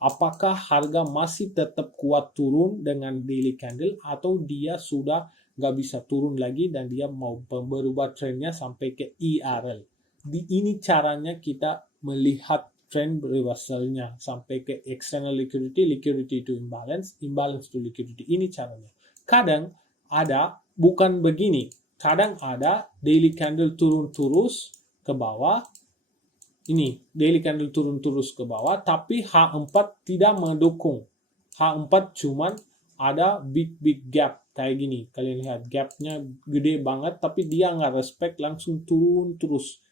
apakah harga masih tetap kuat turun dengan daily candle atau dia sudah nggak bisa turun lagi dan dia mau berubah trennya sampai ke IRL. Ini caranya kita melihat trend reversalnya sampai ke external liquidity, liquidity to imbalance, imbalance to liquidity. Ini caranya. Kadang ada, bukan begini, kadang ada daily candle turun terus ke bawah. Ini daily candle turun terus ke bawah, tapi H4 tidak mendukung. H4 cuman ada big gap kayak gini. Kalian lihat gapnya gede banget, tapi dia nggak respect, langsung turun terus.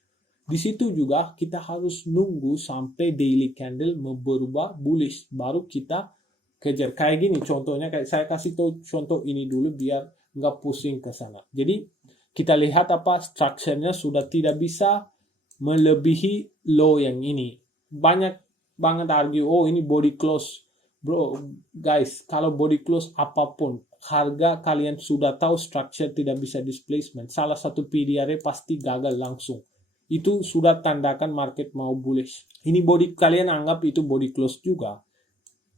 Di situ juga kita harus nunggu sampai daily candle berubah bullish, baru kita kejar. Kayak gini contohnya, kayak saya kasih tahu contoh ini dulu biar nggak pusing ke sana. Jadi kita lihat apa structure-nya sudah tidak bisa melebihi low yang ini. Banyak banget argue, oh ini body close. Bro, guys, kalau body close apapun, harga kalian sudah tahu structure tidak bisa displacement, salah satu PDR pasti gagal langsung. Itu sudah tandakan market mau bullish. Ini body, kalian anggap itu body close juga.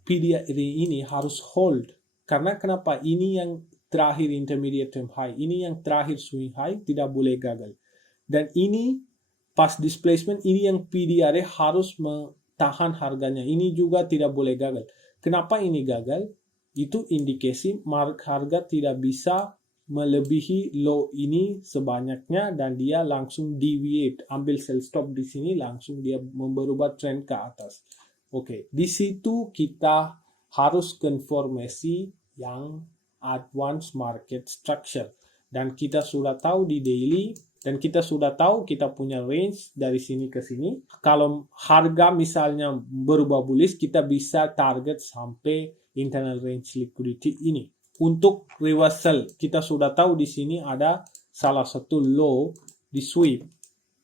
PDR ini harus hold. Karena kenapa? Ini yang terakhir intermediate term high. Ini yang terakhir swing high, tidak boleh gagal. Dan ini pas displacement, ini yang PDR harus tahan harganya. Ini juga tidak boleh gagal. Kenapa ini gagal? Itu indikasi harga tidak bisa melebihi low ini sebanyaknya dan dia langsung deviate, ambil sell stop di sini, langsung dia berubah trend ke atas. Oke, di situ kita harus konfirmasi yang advanced market structure dan kita sudah tahu di daily. Dan kita sudah tahu kita punya range dari sini ke sini. Kalau harga misalnya berubah bullish, kita bisa target sampai internal range liquidity ini. untuk reversal. Kita sudah tahu di sini ada salah satu low di sweep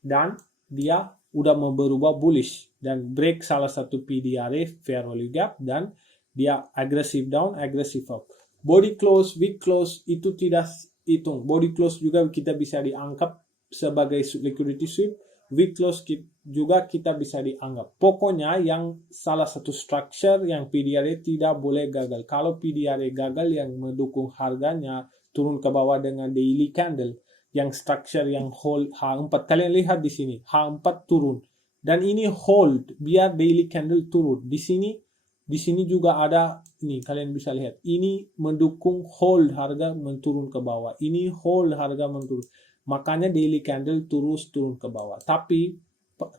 dan dia udah mau berubah bullish dan break salah satu PDRA fair value gap dan dia aggressive down, aggressive up. Body close, weak close itu tidak hitung. Body close juga kita bisa dianggap sebagai liquidity sweep. Weak close juga kita bisa dianggap. Pokoknya yang salah satu structure yang PDRA tidak boleh gagal. Kalau PDRA gagal yang mendukung harganya turun ke bawah dengan daily candle, yang structure yang hold H4, kalian lihat di sini H4 turun dan ini hold biar daily candle turun. Di sini juga ada ini, kalian bisa lihat ini mendukung hold harga menturun ke bawah, ini hold harga menturun, makanya daily candle terus turun ke bawah. Tapi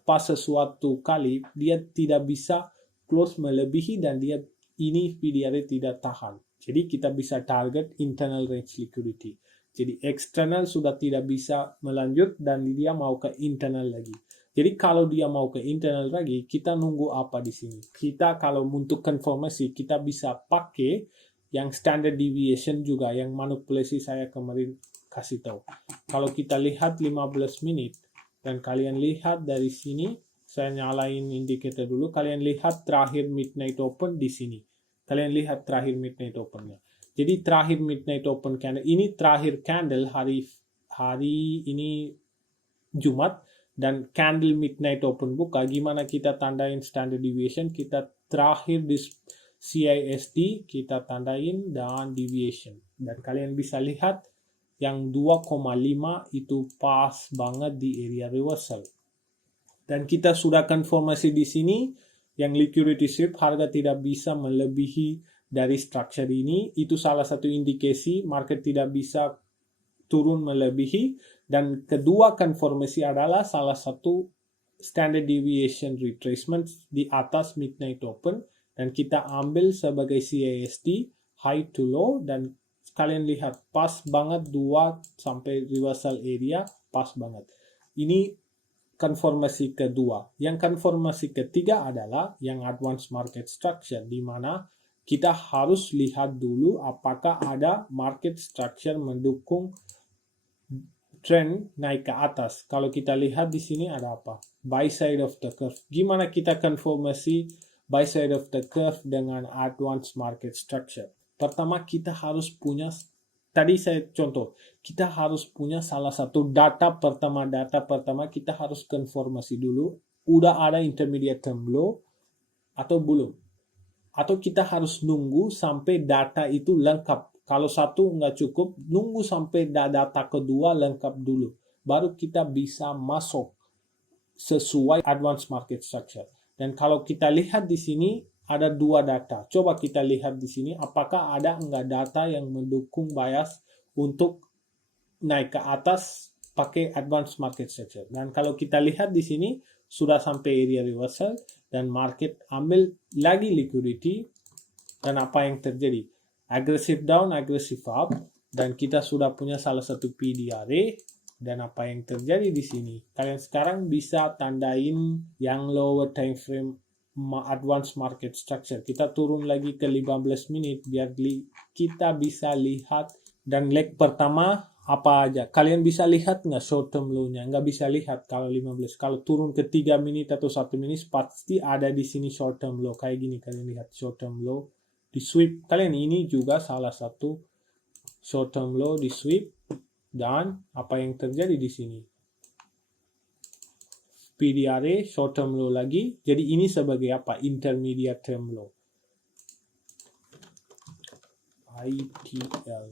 pas sesuatu kali dia tidak bisa close melebihi dan dia ini PDRA tidak tahan, jadi kita bisa target internal range liquidity. Jadi eksternal sudah tidak bisa melanjut dan dia mau ke internal lagi. Jadi kalau dia mau ke internal lagi, kita nunggu apa di sini? Kita kalau untuk konfirmasi kita bisa pakai yang standard deviation juga, yang manipulasi saya kemarin kasih tahu. Kalau kita lihat 15 menit dan kalian lihat dari sini, saya nyalain indikator dulu. Kalian lihat terakhir midnight open di sini. Kalian lihat terakhir midnight opennya. Jadi terakhir midnight open candle ini terakhir candle hari ini Jumat dan candle midnight open buka. Gimana kita tandain standard deviation? Kita terakhir di CISD kita tandain dan deviation. Dan kalian bisa lihat yang 2,5 itu pas banget di area reversal. Dan kita sudah konfirmasi di sini yang liquidity sweep harga tidak bisa melebihi dari structure ini. Itu salah satu indikasi market tidak bisa turun melebihi. Dan kedua konfirmasi adalah salah satu standard deviation retracement di atas midnight open dan kita ambil sebagai CASD high to low dan kalian lihat pas banget 2 sampai reversal area pas banget. Ini konfirmasi kedua. Yang konfirmasi ketiga adalah yang advanced market structure, di mana kita harus lihat dulu apakah ada market structure mendukung trend naik ke atas. Kalau kita lihat di sini ada apa? Buy side of the curve. Gimana kita konfirmasi buy side of the curve dengan advanced market structure? Pertama kita harus punya, tadi saya contoh, kita harus punya salah satu data pertama kita harus konfirmasi dulu udah ada intermediate term low atau belum. Atau kita harus nunggu sampai data itu lengkap. Kalau satu nggak cukup, nunggu sampai data kedua lengkap dulu. Baru kita bisa masuk sesuai advanced market structure. Dan kalau kita lihat di sini ada 2 data. Coba kita lihat di sini apakah ada nggak data yang mendukung bias untuk naik ke atas pakai advanced market structure. Dan kalau kita lihat di sini sudah sampai area reversal dan market ambil lagi liquidity dan apa yang terjadi? Aggressive down, aggressive up dan kita sudah punya salah satu PDRA dan apa yang terjadi di sini? Kalian sekarang bisa tandain yang lower time frame advanced market structure. Kita turun lagi ke 15 menit biar kita bisa lihat dan leg pertama apa aja. Kalian bisa lihat nggak short term low-nya? Nggak bisa lihat kalau 15. Kalau turun ke 3 menit atau 1 menit pasti ada di sini short term low. Kayak gini kalian lihat short term low di sweep. Kalian ini juga salah satu short term low di sweep dan apa yang terjadi di sini? PDRA short term low lagi. Jadi ini sebagai apa? Intermediate term low. ITL.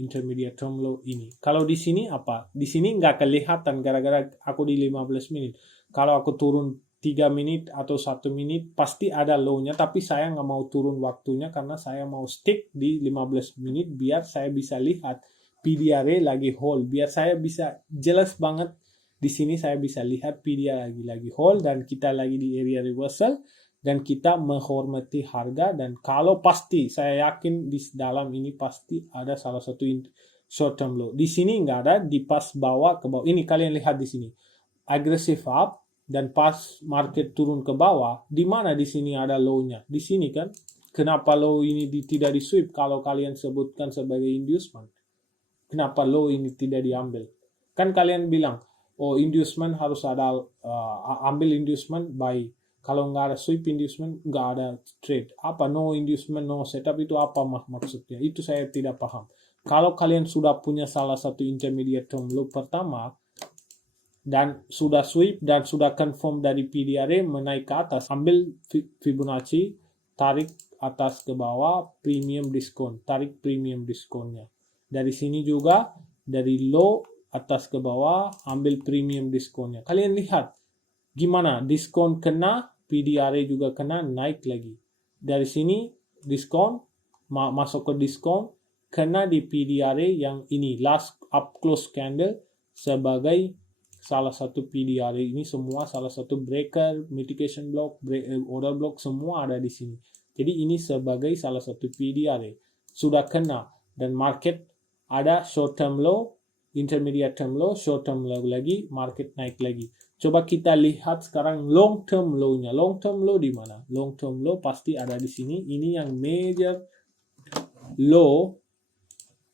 Intermediate term low ini. Kalau di sini apa? Di sini nggak kelihatan gara-gara aku di 15 menit. Kalau aku turun 3 menit atau 1 menit pasti ada low-nya, tapi saya nggak mau turun waktunya karena saya mau stick di 15 menit biar saya bisa lihat PDRA lagi hold, biar saya bisa jelas banget di sini saya bisa lihat PDRA lagi hold dan kita lagi di area reversal dan kita menghormati harga. Dan kalau pasti saya yakin di dalam ini pasti ada salah satu short term low. Di sini nggak ada, di pas bawah ke bawah. Ini kalian lihat di sini aggressive up dan pas market turun ke bawah. Di mana di sini ada low-nya? Di sini kan Kenapa low ini tidak di sweep kalau kalian sebutkan sebagai inducement? Kenapa low ini tidak diambil? Kan kalian bilang, oh inducement harus ada, ambil inducement buy. Kalau nggak ada sweep inducement, nggak ada trade. Apa no inducement, no setup itu apa maksudnya? Itu saya tidak paham. Kalau kalian sudah punya salah satu intermediate term low pertama, dan sudah sweep dan sudah confirm dari PDRA menaik ke atas, ambil Fibonacci, tarik atas ke bawah, premium diskon, tarik premium diskonnya. Dari sini juga, dari low atas ke bawah, ambil premium diskonnya. Kalian lihat, gimana? Diskon kena, PDRA juga kena, naik lagi. Dari sini, diskon, masuk ke diskon, kena di PDRA yang ini, last up close candle, sebagai salah satu PDRA ini semua, salah satu breaker, mitigation block, order block, semua ada di sini. Jadi ini sebagai salah satu PDRA. Sudah kena, dan market ada short term low, intermediate term low, short term low lagi, market naik lagi. Coba kita lihat sekarang long term low-nya. Long term low di mana? Long term low pasti ada di sini. Ini yang major low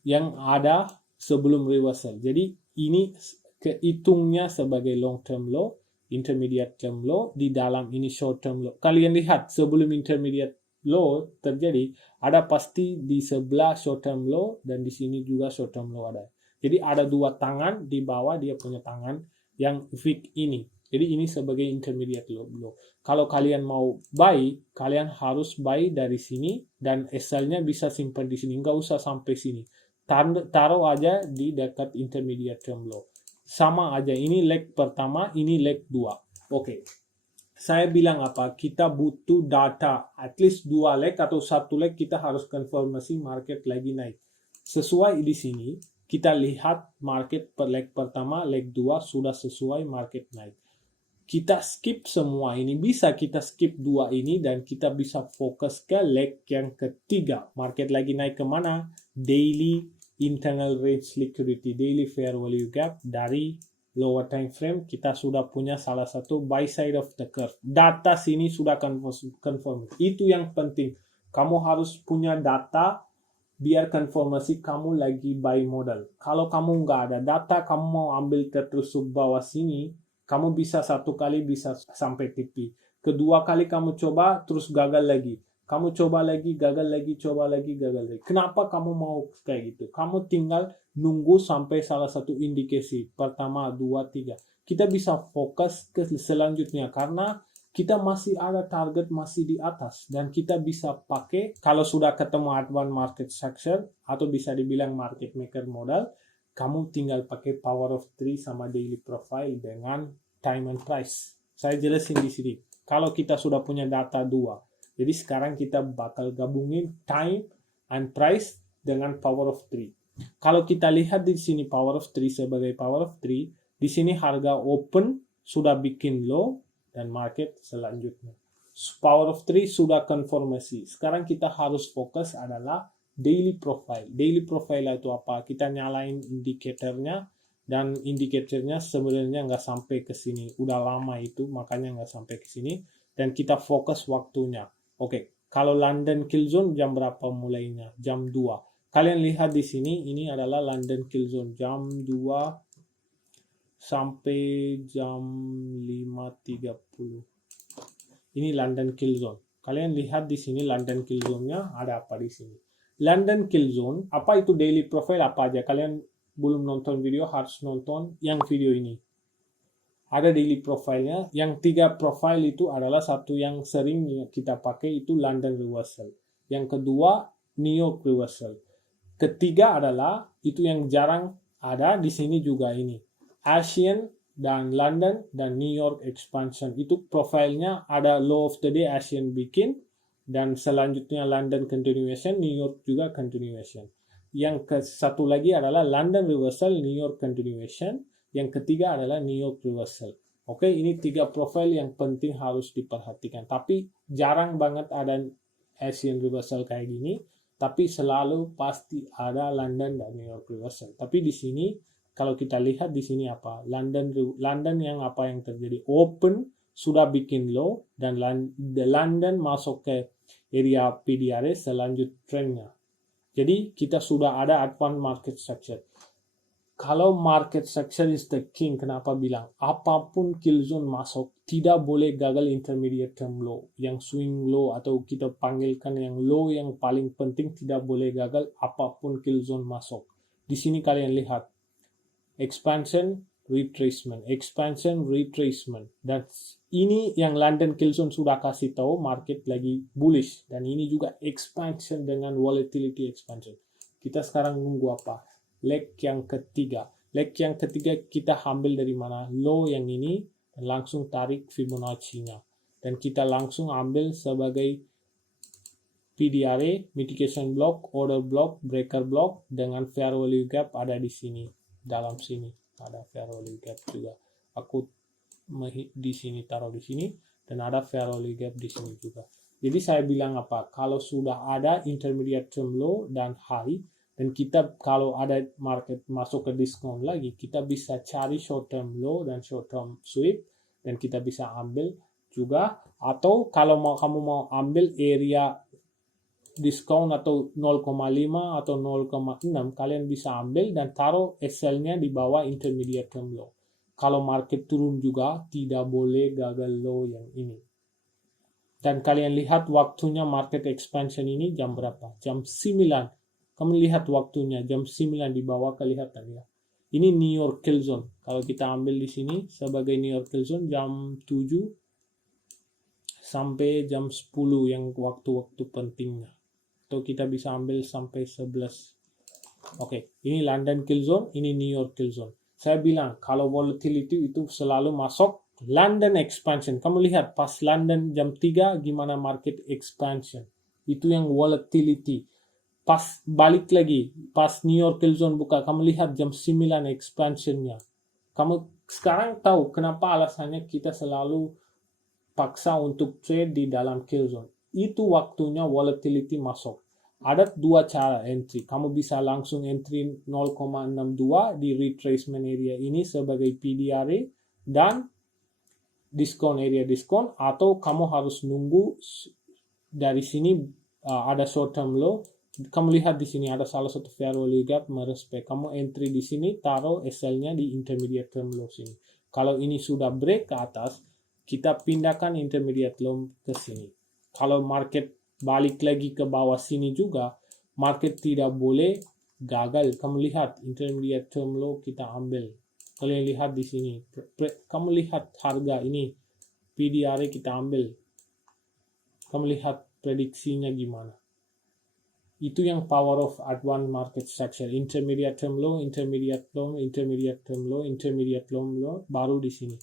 yang ada sebelum reversal. Jadi ini kehitungnya sebagai long term low, intermediate term low, di dalam ini short term low. Kalian lihat sebelum intermediate low terjadi, ada pasti di sebelah short term low dan di sini juga short term low ada. Jadi ada dua tangan, di bawah dia punya tangan yang wick ini. Jadi ini sebagai intermediate low. Kalau kalian mau buy, kalian harus buy dari sini dan SL-nya bisa simpan di sini, nggak usah sampai sini. Taruh aja di dekat intermediate term low. Sama aja, ini leg pertama, ini leg 2. Oke. Saya bilang apa? Kita butuh data, at least 2 leg atau 1 leg kita harus konfirmasi market lagi naik. Sesuai di sini, kita lihat market per leg pertama, leg 2 sudah sesuai market naik. Kita skip semua ini, bisa kita skip 2 ini dan kita bisa fokus ke leg yang ketiga. Market lagi naik kemana? Daily internal range liquidity, daily fair value gap dari lower time frame. Kita sudah punya salah satu buy side of the curve. Data sini sudah confirm. Itu yang penting. Kamu harus punya data biar konfirmasi kamu lagi buy modal. Kalau kamu nggak ada data, kamu mau ambil terus bawah sini, kamu bisa satu kali bisa sampai TP. Kedua kali kamu coba terus gagal lagi. Kamu coba lagi, gagal lagi, coba lagi, gagal lagi. Kenapa kamu mau kayak gitu? Kamu tinggal nunggu sampai salah satu indikasi. Pertama, 2, 3. Kita bisa fokus ke selanjutnya karena kita masih ada target masih di atas. Dan kita bisa pakai, kalau sudah ketemu advance market structure, atau bisa dibilang market maker modal, kamu tinggal pakai power of 3 sama daily profile dengan time and price. Saya jelasin di sini. Kalau kita sudah punya data 2, jadi sekarang kita bakal gabungin time and price dengan power of 3. Kalau kita lihat di sini power of 3 sebagai power of 3, di sini harga open sudah bikin low dan market selanjutnya. Power of 3 sudah konfirmasi. Sekarang kita harus fokus adalah daily profile. Daily profile itu apa? Kita nyalain indikatornya dan indikatornya sebenarnya nggak sampai ke sini. Udah lama itu, makanya nggak sampai ke sini. Dan kita fokus waktunya. Oke, kalau London Kill Zone jam berapa mulainya? Jam 2. Kalian lihat di sini, ini adalah London Kill Zone. Jam 2 sampai jam 5.30. Ini London Kill Zone. Kalian lihat di sini London Kill Zone-nya ada apa di sini. London Kill Zone, apa itu daily profile apa aja? Kalian belum nonton video, harus nonton yang video ini. Ada daily profile-nya. Yang 3 profile itu adalah satu yang sering kita pakai itu London Reversal. Yang kedua, New York Reversal. Ketiga adalah, itu yang jarang ada di sini juga ini. Asian dan London dan New York Expansion. Itu profilnya ada low of the day Asian bikin. Dan selanjutnya London Continuation, New York juga Continuation. Yang satu lagi adalah London Reversal, New York Continuation. Yang ketiga adalah New York Reversal. Oke, ini 3 profil yang penting harus diperhatikan. Tapi jarang banget ada Asian Reversal kayak gini. Tapi selalu pasti ada London dan New York Reversal. Tapi di sini, kalau kita lihat di sini apa? London yang apa yang terjadi? Open sudah bikin low dan London masuk ke area PDRA selanjut trennya. Jadi kita sudah ada advanced market structure. Kalau market structure is the king, kenapa bilang apapun kill zone masuk, tidak boleh gagal intermediate term low. Yang swing low atau kita panggilkan yang low yang paling penting tidak boleh gagal apapun kill zone masuk. Di sini kalian lihat expansion, retracement, expansion, retracement. Dan ini yang London kill zone sudah kasih tahu market lagi bullish. Dan ini juga expansion dengan volatility expansion. Kita sekarang nunggu apa? Leg yang ketiga. Leg yang ketiga kita ambil dari mana? Low yang ini dan langsung tarik Fibonacci-nya. Dan kita langsung ambil sebagai PDRA, mitigation block, order block, breaker block dengan fair value gap ada di sini. Dalam sini ada fair value gap juga. Aku di sini taruh di sini dan ada fair value gap di sini juga. Jadi saya bilang apa? Kalau sudah ada intermediate term low dan high, dan kita kalau ada market masuk ke diskon lagi, kita bisa cari short term low dan short term sweep dan kita bisa ambil juga. Atau kalau kamu mau ambil area diskon atau 0,5 atau 0,6, kalian bisa ambil dan taruh SL-nya di bawah intermediate term low. Kalau market turun juga tidak boleh gagal low yang ini. Dan kalian lihat waktunya market expansion ini jam berapa? Jam 9. Kamu lihat waktunya jam 9 di bawah kelihatan ya. Ini New York kill zone. Kalau kita ambil di sini sebagai New York kill zone jam 7 sampai jam 10 yang waktu-waktu pentingnya. Atau kita bisa ambil sampai 11. Oke, ini London kill zone, ini New York kill zone. Saya bilang kalau volatility itu selalu masuk London expansion. Kamu lihat pas London jam 3 gimana market expansion. Itu yang volatility. Pas balik lagi, pas New York kill zone buka, kamu lihat jam 9 expansionnya. Kamu sekarang tahu kenapa alasannya kita selalu paksa untuk trade di dalam kill zone. Itu waktunya volatility masuk. Ada dua cara entry. Kamu bisa langsung entry 0,62 di retracement area ini sebagai PDRA dan diskon area diskon, atau kamu harus nunggu dari sini ada short term low. Kamu lihat di sini ada salah satu fair value gap merespek. Kamu entry di sini, taruh SL-nya di intermediate term low sini. Kalau ini sudah break ke atas, kita pindahkan intermediate low ke sini. Kalau market balik lagi ke bawah sini juga, market tidak boleh gagal. Kamu lihat intermediate term low kita ambil. Kalian lihat di sini. Kamu lihat harga ini PDRA kita ambil. Kamu lihat prediksinya gimana. Itu yang power of advanced market structure. Intermediate term low, intermediate low, intermediate term low, intermediate low, baru di sini.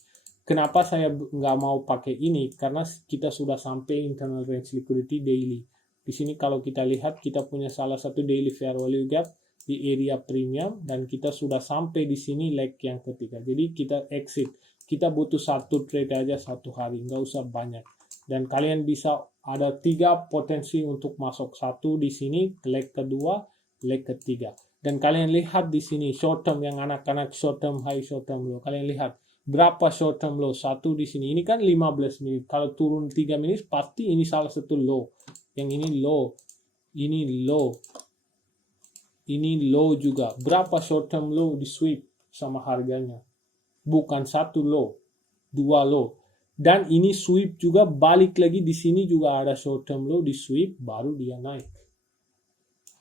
Kenapa saya nggak mau pakai ini? Karena kita sudah sampai internal range liquidity daily. Di sini kalau kita lihat, kita punya salah satu daily fair value gap di area premium dan kita sudah sampai di sini leg yang ketiga. Jadi kita exit. Kita butuh satu trade aja satu hari, nggak usah banyak. Dan kalian bisa ada 3 potensi untuk masuk. Satu di sini, leg kedua, leg ketiga. Dan kalian lihat di sini short term yang anak-anak short term high, short term low. Kalian lihat berapa short term low? Satu di sini. Ini kan 15 menit. Kalau turun 3 menit pasti ini salah satu low. Yang ini low. Ini low. Ini low juga. Berapa short term low di sweep sama harganya? Bukan satu low, 2 low. Dan ini sweep juga balik lagi di sini juga ada short term low di sweep, baru dia naik.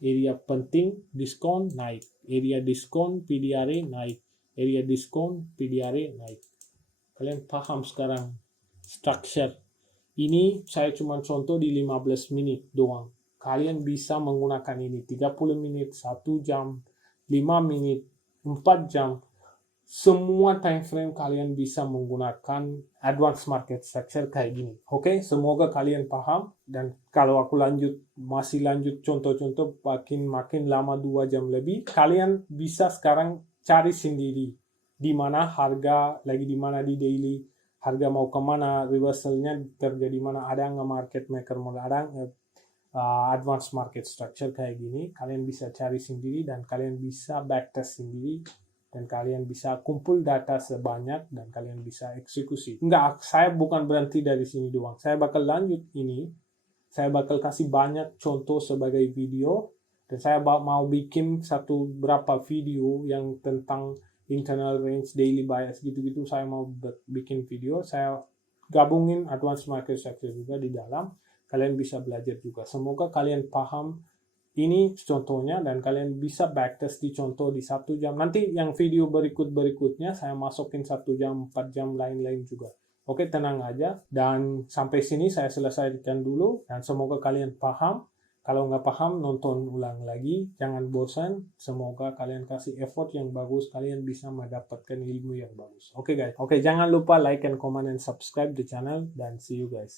Area penting diskon naik, area diskon PDRA naik, area diskon PDRA naik. Kalian paham sekarang structure. Ini saya cuma contoh di 15 menit doang. Kalian bisa menggunakan ini 30 menit, 1 jam, 5 menit, 4 jam. Semua time frame kalian bisa menggunakan advanced market structure kayak gini. Oke, semoga kalian paham. Dan kalau aku masih lanjut contoh-contoh makin lama 2 jam lebih, kalian bisa sekarang cari sendiri di mana harga lagi di mana di daily, harga mau kemana, reversalnya terjadi mana, ada nggak market maker model, ada advanced market structure kayak gini. Kalian bisa cari sendiri dan kalian bisa backtest sendiri. Dan kalian bisa kumpul data sebanyak dan kalian bisa eksekusi. Enggak, saya bukan berhenti dari sini doang. Saya bakal lanjut ini Saya bakal kasih banyak contoh sebagai video, dan saya mau bikin berapa video yang tentang internal range, daily bias gitu-gitu. Saya mau bikin video, saya gabungin advanced market structure juga di dalam. Kalian bisa belajar juga. Semoga kalian paham ini contohnya dan kalian bisa backtest di contoh di 1 jam. Nanti yang video berikutnya saya masukin 1 jam, 4 jam lain-lain juga. Oke, tenang aja. Dan sampai sini saya selesaikan dulu. Dan semoga kalian paham. Kalau nggak paham, nonton ulang lagi. Jangan bosan. Semoga kalian kasih effort yang bagus. Kalian bisa mendapatkan ilmu yang bagus. Oke guys. Oke, jangan lupa like and comment and subscribe the channel. Dan see you guys.